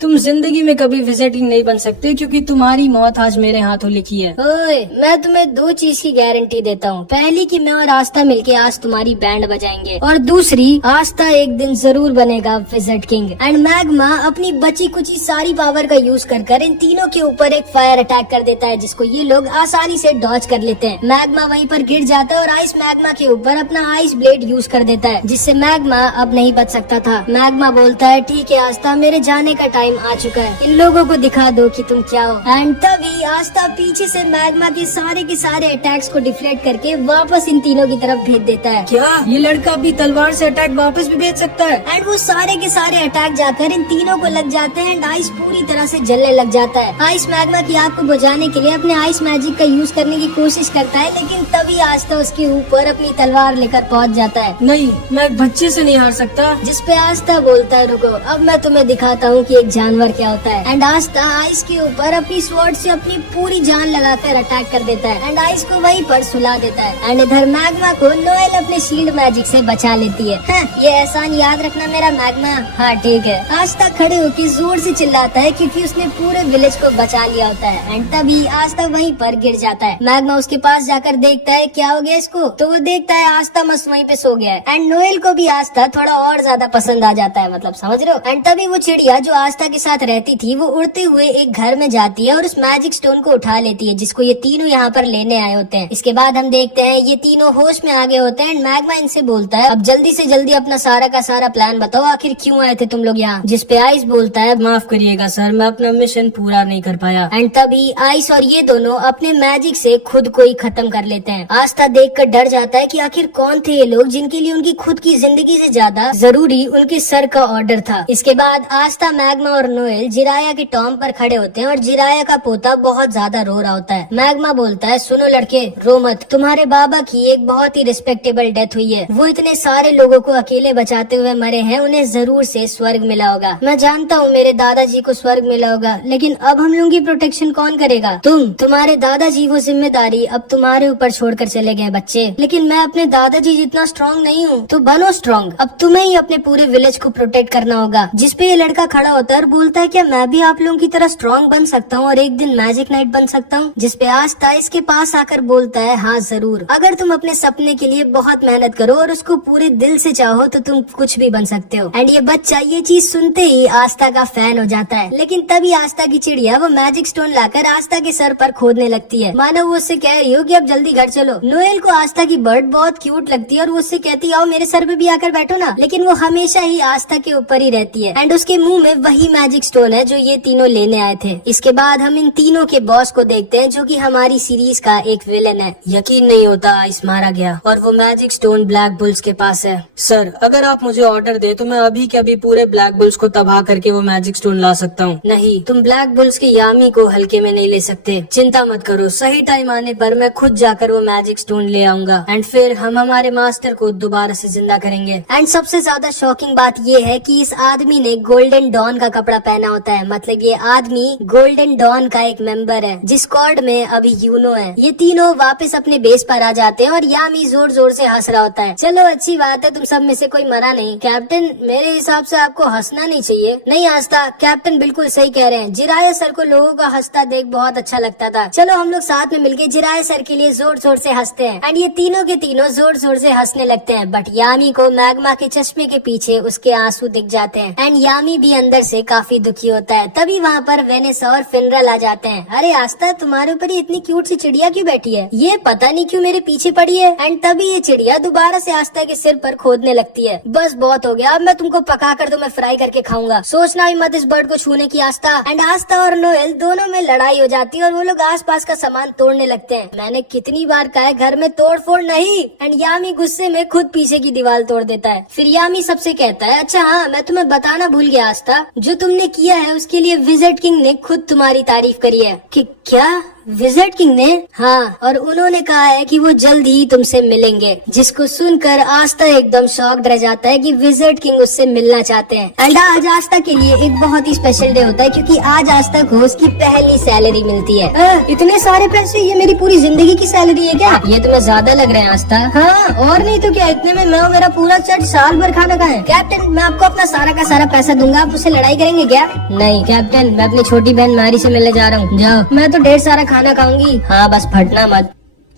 तुम जिंदगी में कभी विजिटिंग नहीं बन सकते क्योंकि तुम्हारी मौत आज मेरे हाथों लिखी है। ओए, मैं तुम्हें दो चीज की गारंटी देता हूँ। पहली कि मैं और आस्था मिलके आज तुम्हारी बैंड बजाएंगे, और दूसरी आस्था एक दिन जरूर बनेगा विज़र्ड किंग। एंड मैग्मा अपनी बची कुची सारी पावर का यूज कर इन तीनों के ऊपर एक फायर अटैक कर देता है, जिसको ये लोग आसानी से डॉज कर लेते हैं। मैग्मा वहीं पर गिर जाता है और आइस मैग्मा के ऊपर अपना आइस ब्लेड यूज कर देता है, जिससे मैग्मा अब नहीं बच सकता था। मैग्मा बोलता है ठीक है आस्था, मेरे जाने का टाइम आ चुका है, इन लोगों को दिखा दो कि तुम क्या हो। एंड तभी आस्था पीछे से मैग्मा के सारे अटैक्स को डिफ्लेक्ट करके वापस इन तीनों की तरफ भेज देता है। क्या ये लड़का भी तलवार से अटैक वापस भी भेज सकता है? एंड वो सारे के सारे अटैक जाकर इन तीनों को लग जाते हैं एंड आइस पूरी तरह से जलने लग जाता है। आइस मैग्मा की आग को बुझाने के लिए अपने आइस मैजिक का यूज करने की कोशिश करता है, लेकिन तभी आस्था उसके ऊपर अपनी तलवार लेकर पहुंच जाता है। नहीं, मैं एक बच्चे से नहीं हार सकता। जिसपे आस्था बोलता है रुको, अब मैं तुम्हें दिखाता हूँ कि एक जानवर क्या होता है। एंड आस्था आइस के ऊपर अपनी स्वॉर्ड से अपनी पूरी जान लगाकर अटैक कर देता है एंड आइस को वहीं पर सुला देता है। एंड इधर मैग्मा को नोएल अपने शील्ड मैजिक से बचा लेती है। ये एहसान याद रखना मेरा मैग्मा। हाँ ठीक है। आस्था खड़े होकर जोर से चिल्लाता है क्योंकि उसने पूरे विलेज को बचा लिया होता है। एंड तभी आस्था वहीं पर गिर जाता है। मैग्मा उसके पास जाकर देखता है क्या हो गया इसको, तो वो देखता है आस्था मस्त वहीं पे सो गया है। एंड नोएल को भी आस्था थोड़ा और ज्यादा पसंद आ जाता है, मतलब समझ रहे हो। एंड तभी वो चिड़िया जो आस्था के साथ रहती थी वो उड़ते हुए एक घर में जाती है और उस मैजिक स्टोन को उठा लेती है, जिसको ये तीनों यहाँ पर लेने आए होते हैं। इसके बाद हम देखते हैं ये तीनों होश में आ गए होते हैं। मैग्मा इनसे बोलता है अब जल्दी से जल्दी अपना सारा का सारा प्लान बताओ, आखिर क्यों आए थे तुम लोग यहाँ। जिसपे आइस बोलता है माफ करिएगा सर, मैं अपना मिशन पूरा नहीं कर पाया। एंड तभी आइस और ये दोनों अपने मैजिक से खुद को ही खत्म कर लेते हैं। आस्था देखकर डर जाता है कि आखिर कौन थे ये लोग जिनके लिए उनकी खुद की जिंदगी से ज्यादा जरूरी उनके सर का ऑर्डर था। इसके बाद आस्था, मैग्मा और नोएल जिराया के टॉम पर खड़े होते हैं और जिराया का पोता बहुत ज्यादा रो रहा होता है। मैग्मा बोलता है सुनो लड़के, रो मत, तुम्हारे बाबा की एक बहुत ही रिस्पेक्टेबल डेथ हुई है। वो इतने सारे लोगों को अकेले बचाते हुए मरे हैं, उन्हें जरूर से स्वर्ग मिला होगा। मैं जानता हूँ मेरे दादाजी को स्वर्ग मिला होगा, लेकिन अब हम लोगों की प्रोटेक्शन कौन करेगा? तुम्हारे दादाजी वो जिम्मेदारी अब तुम्हारे ऊपर छोड़कर चले गए बच्चे। लेकिन मैं अपने दादाजी जितना स्ट्रॉन्ग नहीं हूँ, तो बनो स्ट्रॉन्ग। अब तुम्हें ही अपने पूरे विलेज को प्रोटेक्ट करना होगा। जिसपे ये लड़का खड़ा होता है और बोलता है क्या मैं भी आप लोगों की तरह स्ट्रॉन्ग बन सकता हूँ और एक दिन मैजिक नाइट बन सकता हूँ? जिसपे आस्था इसके पास आकर बोलता है हाँ जरूर, अगर तुम अपने सपने के लिए बहुत मेहनत करो और उसको पूरे दिल से चाहो तो तुम कुछ भी बन सकते हो। एंड ये बच्चा ये चीज सुनते ही आस्था का फैन हो जाता है। लेकिन तभी आस्था की चिड़िया वो मैजिक स्टोन लाकर आस्था के सर पर खोदने लगती है, मानो वो उससे कह रही हो कि अब जल्दी घर चलो। नोएल को आस्था की बर्ड बहुत क्यूट लगती है और वो उससे कहती है आओ मेरे सर पे भी आकर बैठो ना, लेकिन वो हमेशा ही आस्था के ऊपर ही रहती है। एंड उसके मुंह में वही मैजिक स्टोन है जो ये तीनों लेने आए थे। इसके बाद हम इन तीनों के बॉस को देखते हैं जो कि हमारी सीरीज का एक विलेन है। यकीन नहीं होता आइस मारा गया और वो मैजिक स्टोन ब्लैक बुल्स के पास है। सर अगर आप मुझे ऑर्डर दे तो मैं अभी के अभी पूरे ब्लैक बुल्स को तबाह करके वो मैजिक स्टोन ला सकता हूँ। नहीं, तुम ब्लैक बुल्स के यामी को हल्के में नहीं ले सकते। चिंता मत करो, सही टाइम आने पर मैं खुद जाकर वो मैजिक स्टोन ले आऊंगा एंड फिर हम हमारे मास्टर को दोबारा से जिंदा करेंगे। एंड सबसे ज्यादा शॉकिंग बात ये है कि इस आदमी ने गोल्डन डॉन का कपड़ा पहना होता है, मतलब ये आदमी गोल्डन डॉन का एक मेंबर है जिस स्क्वाड में अभी यूनो है। ये तीनों वापस अपने बेस पर आ जाते हैं और यामी जोर जोर से हंस रहा होता है। चलो अच्छी बात है, तुम सब में से कोई मरा नहीं। कैप्टन मेरे हिसाब से आपको हंसना नहीं चाहिए। नहीं हंसता, कैप्टन बिल्कुल सही कह रहे हैं। जिराया सर को लोगों का हंसता देख बहुत अच्छा लगता था। चलो हम लोग साथ में मिलके जिराया सर के लिए जोर जोर से हंसते हैं। एंड ये तीनों के तीनों जोर जोर से हंसने लगते हैं, बट यामी को मैग्मा के चश्मे के पीछे उसके आंसू दिख जाते हैं एंड यामी भी अंदर से काफी दुखी होता है। तभी वहाँ पर वेनेसा और फिनरल आ जाते हैं। अरे आस्था, तुम्हारे ऊपर ही इतनी क्यूट सी चिड़िया क्यों बैठी है? ये पता नहीं क्यों मेरे पीछे पड़ी है। एंड तभी ये चिड़िया दोबारा से आस्था के सिर पर खोदने लगती है। बस बहुत हो गया, अब मैं तुमको पका कर तुम्हें फ्राई करके खाऊंगा। सोचना भी मत इस बर्ड को छूने की आस्था। एंड आस्था और नोएल दोनों में लड़ाई हो जाती है और वो लोग आसपास का सामान तोड़ने लगते हैं। मैंने कितनी बार कहा है घर में तोड़ फोड़ नहीं। एंड यामी गुस्से में खुद पीछे की दीवार तोड़ देता है। फिर यामी सबसे कहता है अच्छा हाँ, मैं तुम्हें बताना भूल गया आस्था, जो तुमने किया है उसके लिए विज़र्ड किंग ने खुद तुम्हारी तारीफ करी है। कि क्या? विज़र्ड किंग ने? हाँ, और उन्होंने कहा है कि वो जल्द ही तुमसे मिलेंगे। जिसको सुनकर आस्था एकदम शॉक्ड रह जाता है कि विज़र्ड किंग उससे मिलना चाहते हैं। एंड आज आस्था के लिए एक बहुत ही स्पेशल डे होता है क्योंकि आज आस्था को उसकी पहली सैलरी मिलती है। इतने सारे पैसे, ये मेरी पूरी जिंदगी की सैलरी है क्या? ये तुम्हें ज्यादा लग रहे हैं आस्था। हाँ और नहीं तो क्या, इतने में मैं और मेरा पूरा सेट साल भर खाना खाए। कैप्टन मैं आपको अपना सारा का सारा पैसा दूंगा, आप उससे लड़ाई करेंगे क्या? नहीं कैप्टन, मैं अपनी छोटी बहन मारी से मिलने जा रहा हूँ। जाओ, मैं तो ढेर सारा खाना खाऊंगी। हाँ बस फटना मत,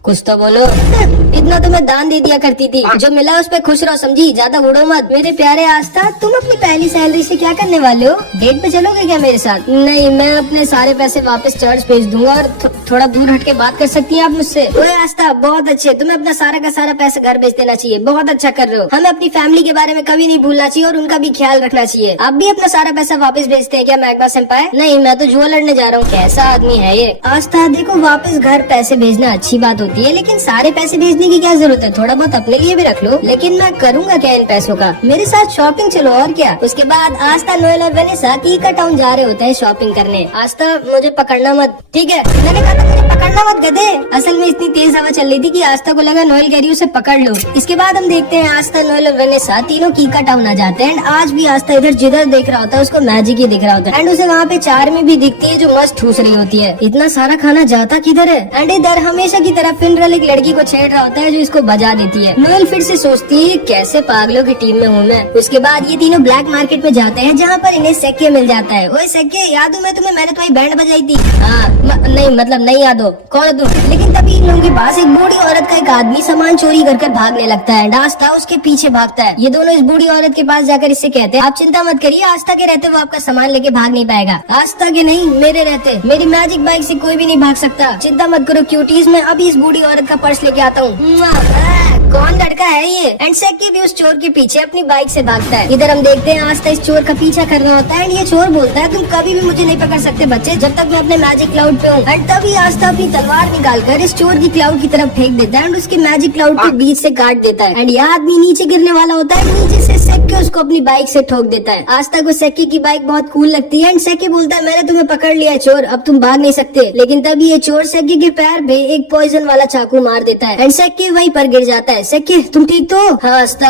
कुछ तो बोलो। इतना तो मैं दान दे दिया करती थी। जो मिला उस पे खुश रहो, समझी? ज्यादा उड़ो मत। मेरे प्यारे आस्था, तुम अपनी पहली सैलरी से क्या करने वाले हो? डेट पे चलोगे क्या मेरे साथ? नहीं, मैं अपने सारे पैसे वापस चर्च भेज दूंगा और थोड़ा दूर हट के बात कर सकती हैं आप मुझसे। ओए आस्था, बहुत अच्छे, तुम्हें अपना सारा का सारा पैसा घर भेज देना चाहिए। बहुत अच्छा कर रहे हो। हमें अपनी फैमिली के बारे में कभी नहीं भूलना चाहिए और उनका भी ख्याल रखना चाहिए। आप भी अपना सारा पैसा वापस भेजते हैं क्या मैग्मा सेंपाई? नहीं, मैं तो जुआ लड़ने जा रहा हूँ। कैसा आदमी है ये? आस्था देखो, वापस घर पैसे भेजना अच्छी बात होती है, लेकिन सारे पैसे भेजने की क्या जरूरत है? थोड़ा बहुत अपने लिए भी रख लो। लेकिन मैं करूँगा क्या इन पैसों का? मेरे साथ शॉपिंग चलो और क्या। उसके बाद आस्था, नोएल और वेनेसा कीका टाउन जा रहे होते हैं शॉपिंग करने। आस्था, मुझे पकड़ना मत, ठीक है? मैंने कहा था मुझे पकड़ना मत गधे। असल में इतनी तेज हवा चल रही थी कि आस्था को लगा नोएल कह रही है उसे पकड़ लो। इसके बाद हम देखते हैं आस्था, नोएल और वेनेसा तीनों कीका टाउन आ जाते हैं। एंड आज भी आस्था इधर जिधर देख रहा होता है उसको मैजिक ही दिख रहा होता है। एंड उसे वहाँ पे चार्मी भी दिखती है जो मस्त ठूस रही होती है। इतना सारा खाना जाता किधर है? एंड इधर हमेशा की तरह फिनरल एक लड़की को छेड़ रहा होता है जो इसको बजा देती है। नोएल फिर से सोचती है कैसे पागलों की टीम में हूँ मैं। उसके बाद ये तीनों ब्लैक मार्केट में जाते हैं जहाँ पर इन्हें सेक्के मिल जाता है। ओए सेक्के, याद हूँ मैं तुम्हें, मैंने तुम्हारी बैंड बजाई थी। हाँ, नहीं मतलब नहीं याद हो, कौन हो तुम? लेकिन तभी इन लोगों के पास एक बूढ़ी औरत का एक आदमी सामान चोरी कर भागने लगता है। आस्था उसके पीछे भागता है। ये दोनों इस बूढ़ी औरत के पास जाकर इससे कहते हैं, आप चिंता मत करिए, आस्था के रहते वो आपका सामान लेके भाग नहीं पाएगा। आस्था के नहीं, मेरे रहते मेरी मैजिक बाइक से कोई भी नहीं भाग सकता। चिंता मत करो क्यूटीज, मैं अभी इस बूढ़ी औरत का पर्स लेके आता हूँ। कौन लड़का है ये? एंड सेक्की भी उस चोर के पीछे अपनी बाइक से भागता है। इधर हम देखते हैं आस्था इस चोर का पीछा कर रहा होता है। एंड ये चोर बोलता है, तुम कभी भी मुझे नहीं पकड़ सकते बच्चे, जब तक मैं अपने मैजिक क्लाउड पे हूँ। एंड तभी आस्था अपनी तलवार निकालकर इस चोर की क्लाउड की तरफ फेंक देता है एंड उसके मैजिक क्लाउड के बीच से काट देता है। एंड ये आदमी नीचे गिरने वाला होता है। नीचे से सेक्की उसको अपनी बाइक से ठोक देता है। आस्था को सेक्की की बाइक बहुत कूल लगती है। एंड सेक्की बोलता है, मैंने तुम्हें पकड़ लिया चोर, अब तुम भाग नहीं सकते। लेकिन तभी ये चोर सेक्की के पैर में एक पॉइजन वाला चाकू मार देता है एंड सेक्की वहीं पर गिर जाता है। सेक्की, तुम ठीक तो? हाँ आस्था,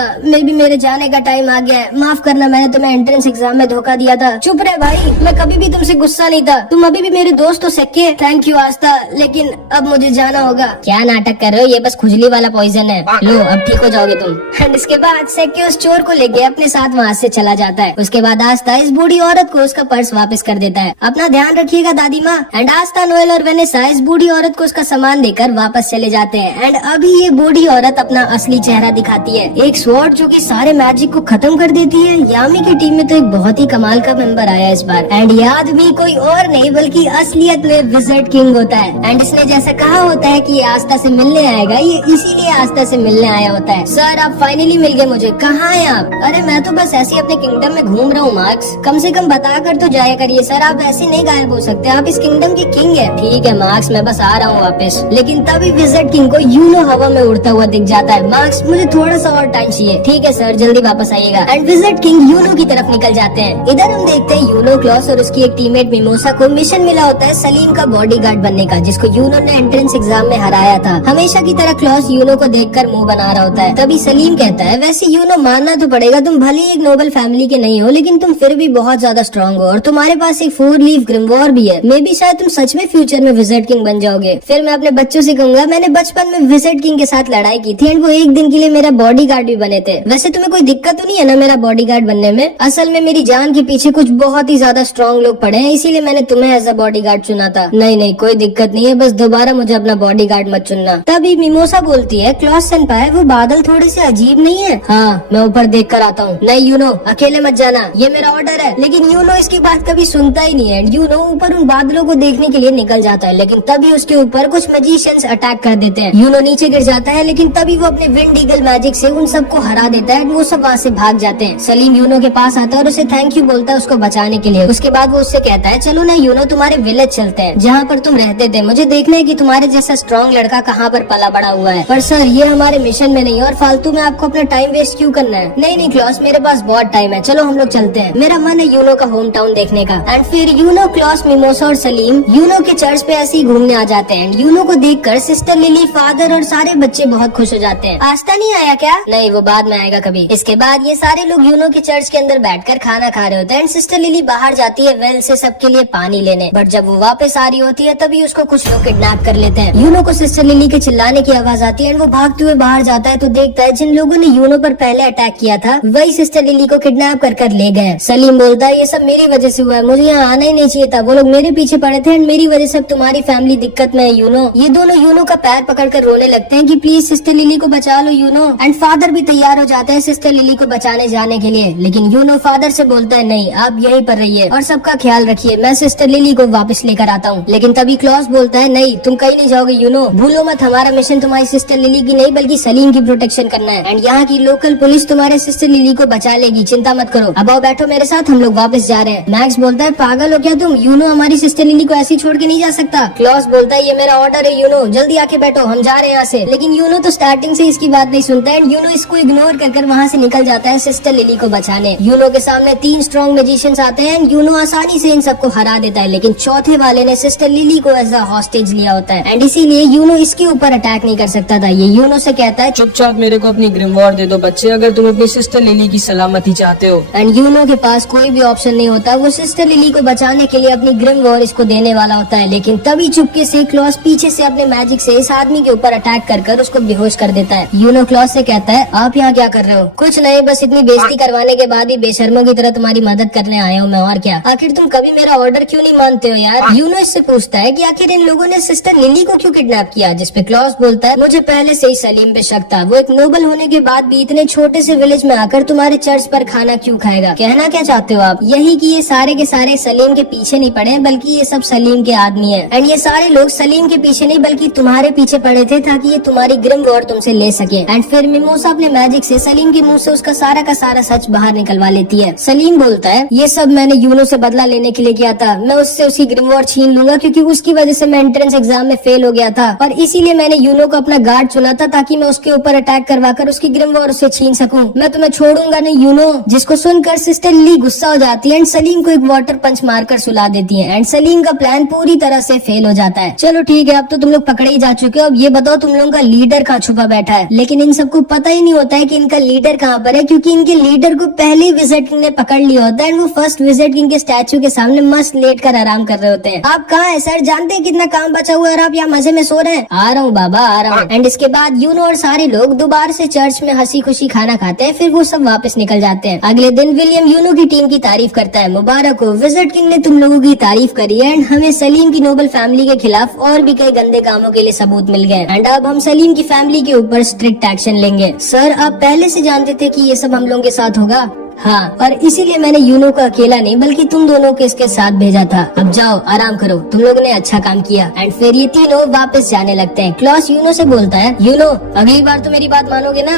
मेरे जाने का टाइम आ गया है, माफ करना, मैंने तुम्हें एंट्रेंस एग्जाम में धोखा दिया था। चुप रहे भाई, मैं कभी भी तुमसे गुस्सा नहीं था, तुम अभी भी मेरे दोस्त हो सेक्के। थैंक यू आस्था, लेकिन अब मुझे जाना होगा। क्या नाटक कर रहे हो, ये बस खुजली वाला पॉइजन है, लो अब ठीक हो जाओगे तुम। एंड इसके बाद सेक्के उस चोर को लेके अपने साथ वहाँ से चला जाता है। उसके बाद आस्था इस बूढ़ी औरत को उसका पर्स वापस कर देता है। अपना ध्यान रखिएगा दादी माँ। एंड आस्था, नोएल और वेनेसा इस बूढ़ी औरत को उसका सामान देकर वापस चले जाते हैं। एंड अभी ये बूढ़ी औरत अपना असली चेहरा दिखाती है, एक स्वॉर्ड जो कि सारे मैजिक को खत्म कर देती है। यामी की टीम में तो एक बहुत ही कमाल का मेंबर आया इस बार। एंड ये आदमी कोई और नहीं बल्कि असलियत में विज़र्ड किंग होता है। एंड इसने जैसा कहा होता है कि ये आस्था से मिलने आएगा, ये इसीलिए आस्था से मिलने आया होता है। सर आप फाइनली मिल गए मुझे, कहाँ हैं आप? अरे मैं तो बस ऐसे ही अपने किंगडम में घूम रहा हूँ मार्क्स, कम से कम बता कर तो जाया करिए सर, आप ऐसे नहीं गायब हो सकते, आप इस किंगडम के किंग है। ठीक है मार्क्स, मैं बस आ रहा हूँ वापस। लेकिन तभी विज़र्ड किंग को यूनो हवा में उड़ता हुआ दिख जाता है। मार्क्स, मुझे थोड़ा सा और टाइम चाहिए। ठीक है सर, जल्दी वापस आइएगा। एंड विज़र्ड किंग यूनो की तरफ निकल जाते हैं। इधर हम देखते हैं यूनो, क्लॉस और उसकी एक टीममेट मिमोसा को मिशन मिला होता है सलीम का बॉडीगार्ड बनने का, जिसको यूनो ने एंट्रेंस एग्जाम में हराया था। हमेशा की तरह क्लॉस यूनो को देखकर मुंह बना रहा होता है। तभी सलीम कहता है, वैसे यूनो मानना तो पड़ेगा, तुम भले ही एक नोबल फैमिली के नहीं हो, लेकिन तुम फिर भी बहुत ज्यादा स्ट्रॉन्ग हो और तुम्हारे पास एक 4 लीफ ग्रिमवॉर भी है। मे बी शायद तुम सच में फ्यूचर में विज़र्ड किंग बन जाओगे। फिर मैं अपने बच्चों से कहूंगा, मैंने बचपन में विज़र्ड किंग के साथ लड़ाई की थी एंड वो एक दिन के लिए मेरा बॉडीगार्ड भी बने थे। वैसे तुम्हें कोई दिक्कत तो नहीं है ना मेरा बॉडीगार्ड बनने में? असल में मेरी जान के पीछे कुछ बहुत ही ज्यादा स्ट्रॉन्ग लोग पड़े हैं, इसीलिए मैंने तुम्हें एज अ बॉडीगार्ड चुना था। नहीं कोई दिक्कत नहीं है, बस दोबारा मुझे अपना बॉडीगार्ड मत चुनना। तभी मिमोसा बोलती है, क्लॉस सेनपाई वो बादल थोड़े से अजीब नहीं है? हाँ मैं ऊपर देख कर आता हूँ। नहीं यूनो, अकेले मत जाना, ये मेरा ऑर्डर है। लेकिन यूनो इसकी बात कभी सुनता ही नहीं है। यूनो ऊपर उन बादलों को देखने के लिए निकल जाता है, लेकिन तभी उसके ऊपर कुछ मैजिशियंस अटैक कर देते हैं। यूनो नीचे गिर जाता है, लेकिन तभी वो अपने विंड ईगल मैजिक से उन सबको हरा देता है। वो सब वहाँ से भाग जाते हैं। सलीम यूनो के पास आता है और उसे थैंक यू बोलता है उसको बचाने के लिए। उसके बाद वो उससे कहता है, चलो ना यूनो तुम्हारे विलेज चलते हैं जहाँ पर तुम रहते थे, मुझे देखना है कि तुम्हारे जैसा स्ट्रॉन्ग लड़का कहाँ पर पला बड़ा हुआ है। पर सर ये हमारे मिशन में नहीं है और फालतू में आपको अपना टाइम वेस्ट क्यों करना है? नहीं क्लॉस, मेरे पास बहुत टाइम है, चलो हम लोग चलते हैं, मेरा मन है यूनो का होम टाउन देखने का। एंड फिर यूनो, क्लॉस, मिमोसा और सलीम यूनो के चर्च पे ऐसे ही घूमने आ जाते हैं। यूनो को देखकर सिस्टर लिली, फादर और सारे बच्चे बहुत खुश हो जाते हैं। आस्था नहीं आया क्या? नहीं, वो बाद में आएगा कभी। इसके बाद ये सारे लोग यूनो के चर्च के अंदर बैठकर खाना खा रहे होते हैं। सिस्टर लिली बाहर जाती है वेल से सबके लिए पानी लेने, बट जब वो वापस आ रही होती है तभी उसको कुछ लोग किडनैप कर लेते हैं। यूनो को सिस्टर लिली के चिल्लाने की आवाज आती है। वो भागते हुए बाहर जाता है तो देखता है जिन लोगों ने यूनो पर पहले अटैक किया था वही सिस्टर लिली को किडनैप कर ले गए। सलीम बोलता है ये सब मेरी वजह से हुआ है, मुझे यहाँ आना ही नहीं चाहिए था, वो लोग मेरे पीछे पड़े थे एंड मेरी वजह से अब तुम्हारी फैमिली दिक्कत में है यूनो। ये दोनों यूनो का पैर पकड़कर रोने लगते हैं कि प्लीज सिस्टर लिली को बचा लो यूनो। एंड फादर भी तैयार हो जाते हैं सिस्टर लिली को बचाने जाने के लिए, लेकिन यूनो फादर से बोलता है नहीं आप यहीं पर रहिए और सबका ख्याल रखिए, मैं सिस्टर लिली को वापस लेकर आता हूँ। लेकिन तभी क्लॉस बोलता है नहीं तुम कहीं नहीं जाओगे यूनो, भूलो मत हमारा मिशन तुम्हारी सिस्टर लिली की नहीं बल्कि सलीम की प्रोटेक्शन करना है एंड यहाँ की लोकल पुलिस तुम्हारे सिस्टर लिली को बचा लेगी, चिंता मत करो। अब आओ बैठो मेरे साथ, हम लोग वापस जा रहे हैं। मैक्स बोलता है पागल हो क्या तुम, यूनो हमारी सिस्टर लिली को ऐसे छोड़ के नहीं जा सकता। क्लॉस बोलता है ये मेरा ऑर्डर है यूनो, जल्दी आके बैठो हम जा रहे हैं यहाँ से। लेकिन यूनो तो स्टार्टिंग से इसकी बात नहीं सुनता है, यूनो इसको इग्नोर कर वहाँ से निकल जाता है सिस्टर लिली को बचाने। यूनो के सामने 3 स्ट्रॉन्ग मैजिशियंस आते हैं, यूनो आसानी से इन सबको हरा देता है, लेकिन चौथे वाले ने सिस्टर लिली को एज अ हॉस्टेज लिया होता है एंड इसीलिए यूनो इसके ऊपर अटैक नहीं कर सकता था। ये यूनो से कहता है चुपचाप मेरे को अपनी ग्रिमवॉर दे दो बच्चे, अगर तुम अपनी सिस्टर लिली की सलामती चाहते हो। एंड यूनो के पास कोई भी ऑप्शन नहीं होता, वो सिस्टर लिली को बचाने के लिए अपनी ग्रिमवॉर इसको देने वाला होता है, लेकिन तभी चुपके से क्लॉस पीछे से अपने मैजिक से इस आदमी के ऊपर अटैक कर उसको बेहोश कर देता है। यूनो क्लॉस से कहता है आप यहाँ क्या कर रहे हो? कुछ नहीं, बस इतनी बेइज्जती करवाने के बाद ही बेशर्मों की तरह तुम्हारी मदद करने आया हूँ मैं, और क्या। आखिर तुम कभी मेरा ऑर्डर क्यों नहीं मानते हो यार? यूनो इससे पूछता है कि आखिर इन लोगों ने सिस्टर लिली को क्यों किडनैप किया, जिसपे क्लॉस बोलता है मुझे पहले से ही सलीम पे शक था, वो एक नोबल होने के बाद भी इतने छोटे से विलेज में आकर तुम्हारे चर्च पर खाना क्यों खाएगा। कहना क्या चाहते हो आप? यही कि ये सारे के सारे सलीम के पीछे नहीं पड़े बल्कि ये सब सलीम के आदमी है एंड ये सारे लोग सलीम के पीछे नहीं बल्कि तुम्हारे पीछे पड़े थे ताकि ये तुम्हारी ग्रिम वॉर तुमसे ले सके। एंड फिर मिमोसा अपने मैजिक से सलीम के मुंह से उसका सारा का सारा सच बाहर निकलवा लेती है। सलीम बोलता है ये सब मैंने यूनो से बदला लेने के लिए किया था, मैं उससे उसकी ग्रिम वॉर छीन लूंगा क्योंकि उसकी वजह से मैं एंट्रेंस एग्जाम में फेल हो गया था और इसीलिए मैंने यूनो को अपना गार्ड चुना था ताकि मैं उसके ऊपर अटैक करवाकर उसकी ग्रिम वॉर उससे छीन सकूं। मैं तुम्हें छोड़ूंगा नहीं यूनो। जिसको सुनकर सिस्टर लिली गुस्सा हो जाती है एंड सलीम को एक वाटर पंच मारकर सुला देती है एंड सलीम का प्लान पूरी तरह से फेल हो जाता है। चलो ठीक है, अब तो तुम लोग पकड़े ही जा चुके हो, अब ये बताओ तुम लोगों का लीडर कहाँ छुपा बैठा है। लेकिन इन सबको पता ही नहीं होता है कि इनका लीडर कहाँ पर है क्योंकि इनके लीडर को पहले ही विजिट किंग ने पकड़ लिया होता है एंड वो फर्स्ट विजिट किंग के स्टैचू के सामने मस्त लेट कर आराम कर रहे होते हैं। आप कहाँ है सर? जानते हैं कितना काम बचा हुआ है और आप यहाँ मजे में सो रहे हैं? आ रहा हूँ बाबा आ रहा हूँ। एंड इसके बाद यूनो और सारे लोग दोबारा से चर्च में हंसी खुशी खाना खाते हैं, फिर वो सब वापस निकल जाते हैं। अगले दिन विलियम यूनो की टीम की तारीफ करता है, मुबारक हो विजिट किंग ने तुम लोगों की तारीफ करी है एंड हमें सलीम की नोबल फैमिली के खिलाफ और भी कई गंदे कामों के लिए सबूत मिल गए एंड अब हम सलीम की फैमिली के ऊपर स्ट्रिक्ट एक्शन लेंगे। सर आप पहले से जानते थे कि ये सब हम लोगों के साथ होगा? हाँ, और इसीलिए मैंने यूनो को अकेला नहीं बल्कि तुम दोनों को इसके साथ भेजा था। अब जाओ आराम करो, तुम लोगों ने अच्छा काम किया। एंड फिर ये तीनों वापस जाने लगते हैं। क्लॉस यूनो से बोलता है यूनो अगली बार तो मेरी बात मानोगे ना?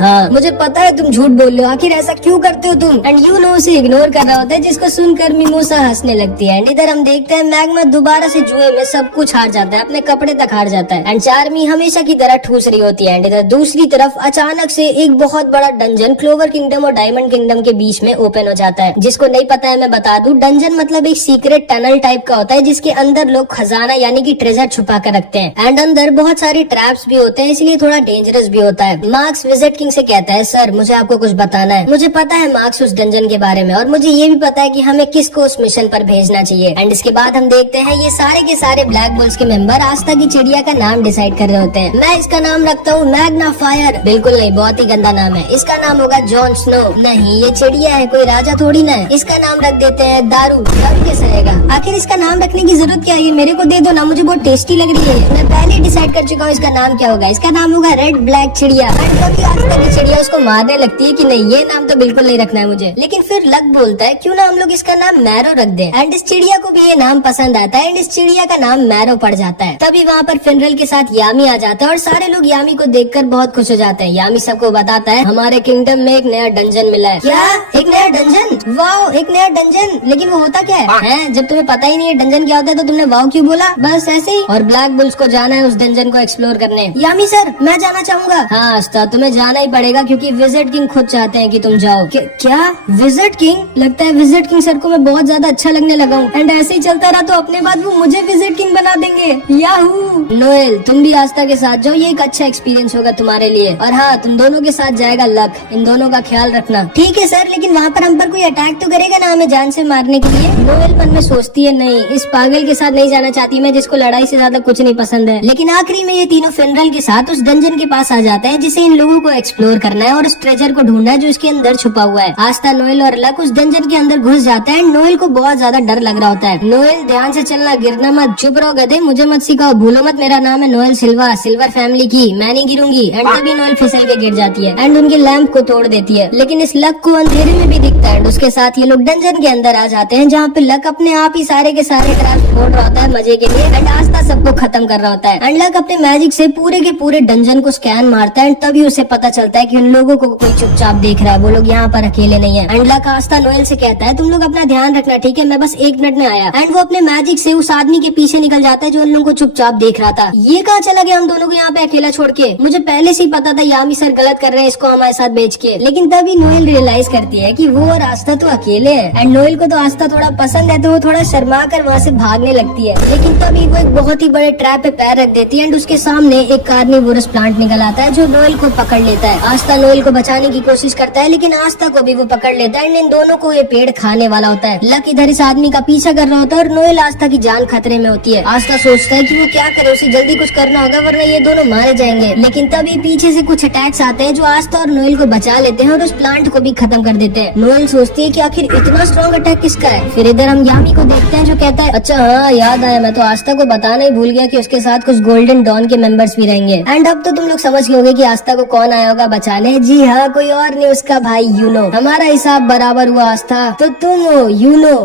हाँ, मुझे पता है तुम झूठ बोल रहे हो, आखिर ऐसा क्यों करते हो तुम? एंड यूनो उसे इग्नोर कर रहा होता है जिसको सुनकर मिमोसा हंसने लगती है। एंड इधर हम देखते हैं मैग्मा दोबारा से जुए में सब कुछ हार जाता है, अपने कपड़े तक हार जाता है एंड चार्मी हमेशा की तरह ठूस रही होती है। एंड इधर दूसरी तरफ अचानक से एक बहुत बड़ा डंजन क्लोवर किंगडम और डायमंड किंगडम के बीच में ओपन हो जाता है। जिसको नहीं पता है मैं बता दूं, डंजन मतलब एक सीक्रेट टनल टाइप का होता है जिसके अंदर लोग खजाना यानी कि ट्रेजर छुपा कर रखते हैं एंड अंदर बहुत सारे ट्रैप्स भी होते हैं, इसलिए थोड़ा डेंजरस भी होता है। मार्क्स विजिट किंग से कहता है सर मुझे आपको कुछ बताना है। मुझे पता है मार्क्स उस डंजन के बारे में और मुझे ये भी पता है कि हमें किसको उस मिशन पर भेजना चाहिए। एंड इसके बाद हम देखते हैं ये सारे के सारे ब्लैक बुल्स के मेंबर आस्था की चिड़िया का नाम डिसाइड कर रहे होते हैं। मैं इसका नाम रखता हूँ मैग्ना फायर। बिल्कुल नहीं, बहुत ही गंदा नाम है। इसका नाम होगा जॉन स्नो। नहीं, ये चिड़िया है, कोई राजा थोड़ी ना है। इसका नाम रख देते हैं दारू। दारू कैसे रहेगा? आखिर इसका नाम रखने की जरूरत क्या है? ये मेरे को दे दो ना, मुझे बहुत टेस्टी लग रही है। मैं पहले डिसाइड कर चुका हूँ इसका नाम क्या होगा। इसका नाम होगा रेड ब्लैक चिड़िया। क्योंकि आस्था की चिड़िया उसको मारने लगती है कि नहीं ये नाम तो बिल्कुल नहीं रखना है मुझे। लेकिन फिर लक बोलता है क्यों ना हम लोग इसका नाम मैरो रख दे। एंड इस चिड़िया को भी ये नाम पसंद आता है एंड इस चिड़िया का नाम मैरो पड़ जाता है। तभी वहाँ पर फिनरल के साथ यामी आ जाता है और सारे लोग यामी को देखकर बहुत खुश हो जाते हैं। यामी सबको बताता है हमारे किंगडम में एक नया डंजन मिला है। क्या? एक नया डंजन? वाओ, एक नया डंजन। लेकिन वो होता क्या है? जब तुम्हें पता ही नहीं है डंजन क्या होता है तो तुमने वाओ क्यों बोला? बस ऐसे ही। और ब्लैक बुल्स को जाना है उस डंजन को एक्सप्लोर करने। यामी सर मैं जाना चाहूंगा। हाँ आस्था, तुम्हें जाना ही पड़ेगा क्योंकि विजिट किंग खुद चाहते हैं कि तुम जाओ। क्या विजिट किंग? लगता है विजिट किंग सर को मैं बहुत ज्यादा अच्छा लगने लगा हूँ एंड ऐसे ही चलता रहा तो अपने बाद वो मुझे विजिट किंग बना देंगे। याहू। नोएल तुम भी आस्था के साथ जाओ, ये एक अच्छा एक्सपीरियंस होगा तुम्हारे लिए। और हाँ, तुम दोनों के साथ जाएगा लक। इन दोनों का ख्याल रखना। ठीक ठीक है सर, लेकिन वहाँ पर हम पर कोई अटैक तो करेगा ना हमें जान से मारने के लिए। नोएल मन में सोचती है नहीं, इस पागल के साथ नहीं जाना चाहती मैं जिसको लड़ाई से ज्यादा कुछ नहीं पसंद है। लेकिन आखिरी में ये तीनों फिनरल के साथ उस डंजन के पास आ जाते हैं जिसे इन लोगों को एक्सप्लोर करना है और उस ट्रेजर को ढूंढना है जो इसके अंदर छुपा हुआ है। आस्था, नोएल और लक उस डंजन के अंदर घुस जाते हैं। नोएल को बहुत ज्यादा डर लग रहा होता है। नोएल ध्यान से चलना, गिरना मत, चुप रहो गधे, मुझे मत सिखाओ, भूलो मत मेरा नाम है नोएल सिल्वा, सिल्वर फैमिली की, मैं नहीं गिरूंगी। एंड तभी नोएल फिसल के गिर जाती है एंड उनके लैंप को तोड़ देती है। लेकिन इस लक को अंधेरे में भी दिखता है। उसके साथ ये लोग डंजन के अंदर आ जाते हैं जहाँ पे लक अपने आप ही सारे के सारे क्राफ्ट फोड़ रहा होता है मजे के लिए एंड आस्था सबको खत्म कर रहा होता है। एंड लक अपने मैजिक से पूरे के पूरे डंजन को स्कैन मारता है एंड तभी उसे पता चलता है कि उन लोगों को कोई चुपचाप देख रहा है, वो लोग यहाँ पर अकेले नहीं है। एंड लक आस्था नोएल से कहता है तुम लोग अपना ध्यान रखना, ठीक है, मैं बस 1 मिनट में आया। एंड वो अपने मैजिक से उस आदमी के पीछे निकल जाता है जो उन लोगों को चुपचाप देख रहा था। ये कहाँ चला गया हम दोनों को यहाँ पे अकेला छोड़ के? मुझे पहले से ही पता था यामी सर गलत कर रहे हैं इसको हमारे साथ बेच के। लेकिन तभी नोएल रियलाइज करती है कि वो और आस्था तो अकेले है एंड नोएल को तो आस्था थोड़ा पसंद है तो वो थोड़ा शर्मा कर वहाँ से भागने लगती है। लेकिन तभी वो एक बहुत ही बड़े ट्रैप पे पैर रख देती है एंड उसके सामने एक कार्निवोरस प्लांट निकल आता है जो नोएल को पकड़ लेता है। आस्था नोएल को बचाने की कोशिश करता है लेकिन आस्था को भी वो पकड़ लेता है एंड इन दोनों को ये पेड़ खाने वाला होता है। लक इधर इस आदमी का पीछा कर रहा होता है और नोएल आस्था की जान खतरे में होती है। आस्था सोचता है कि वो क्या करे, उसे जल्दी कुछ करना होगा वरना ये दोनों मारे जाएंगे। लेकिन तभी पीछे से कुछ अटैक्स आते हैं जो आस्था और नोएल को बचा लेते हैं और उस प्लांट को भी खत्म कर देते हैं। नोएल सोचती है कि आखिर इतना स्ट्रॉन्ग अटैक किसका है। फिर इधर हम यामी को देखते हैं जो कहता है अच्छा हाँ याद आया, मैं तो आस्था को बताना ही भूल गया कि उसके साथ कुछ गोल्डन डॉन के मेंबर्स भी रहेंगे। एंड अब तो तुम लोग समझ गए होंगे कि आस्था को कौन आया होगा बचाने। जी हाँ, कोई और नहीं, उसका भाई यूनो। हमारा हिसाब बराबर हुआ आस्था, तो तुम हो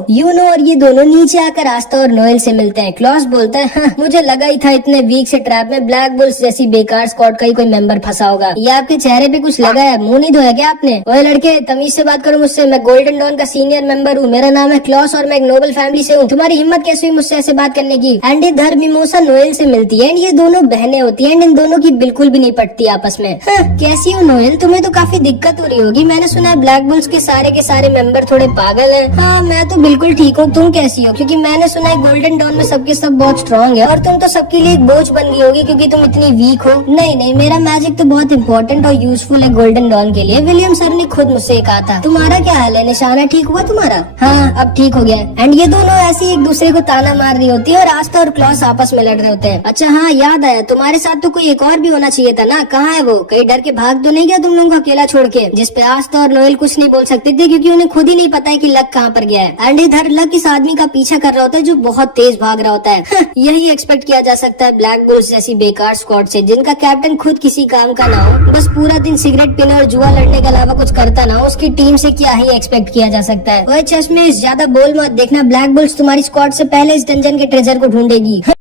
यूनो और ये दोनों नीचे आकर आस्था और नोएल से मिलते हैं। क्लॉस बोलता है हाँ, मुझे लगा ही था इतने वीक से ट्रैप में ब्लैक बुल्स जैसी बेकार स्क्वाड का ही कोई मेंबर फंसा होगा। ये आपके चेहरे पे कुछ लगा है, मुंह नहीं धोया क्या आपने? ओए लड़के, तमीज से बात करो मुझसे, मैं गोल्डन डॉन का सीनियर मेंबर हूँ, मेरा नाम है क्लॉस और मैं एक नोबल फैमिली से हूँ। तुम्हारी हिम्मत कैसे हुई मुझसे ऐसे बात करने की? एंड इधर मिमोसा नोएल से मिलती है एंड ये दोनों बहनें होती है एंड इन दोनों की बिल्कुल भी नहीं पटती आपस में। हाँ, कैसी हो नोएल, तुम्हें तो काफी दिक्कत हो रही होगी, मैंने सुना है ब्लैक बुल्स के सारे मेंबर थोड़े पागल हैं। हाँ, मैं तो बिल्कुल ठीक हूँ, तुम कैसी हो? क्योंकि मैंने सुना है गोल्डन डॉन में सबके सब बहुत स्ट्रॉन्ग है और तुम तो सबके लिए एक बोझ बन गई होगी क्योंकि तुम इतनी वीक हो। नहीं, मेरा मैजिक तो बहुत इंपॉर्टेंट और यूजफुल है गोल्डन डॉन के लिए। विलियम सर ने खुद मुझसे कहा था। तुम्हारा क्या हाल है, निशाना ठीक हुआ तुम्हारा? हाँ, अब ठीक हो गया। एंड ये दोनों ऐसे एक दूसरे को ताना मार रही होती है और आस्था और क्लॉस आपस में लड़ रहे होते हैं। अच्छा हाँ, याद आया, तुम्हारे साथ तो कोई एक और भी होना चाहिए था ना, कहाँ है वो? कहीं डर के भाग तो नहीं गया तुम लोगों को अकेला छोड़ के? जिसपे आस्था और नोएल कुछ नहीं बोल सकते थे क्योंकि उन्हें खुद ही नहीं पता है कि लक कहाँ पर गया है। एंड इधर लक इस आदमी का पीछा कर रहा होता है जो बहुत तेज भाग रहा होता है। यही एक्सपेक्ट किया जा सकता है ब्लैक बुल्स जैसी बेकार स्क्वाड से जिनका कैप्टन खुद किसी काम का ना हो, बस पूरा दिन सिगरेट पीने और जुआ लड़ने के अलावा कुछ करता ना हो। उसकी टीम से क्या ही एक्सपेक्ट किया जा सकता है। ओए चश्मे, ज्यादा बोल मत, देखना ब्लैक बुल्स तुम्हारी स्क्वाड से पहले इस डंजन के ट्रेजर को ढूंढेगी।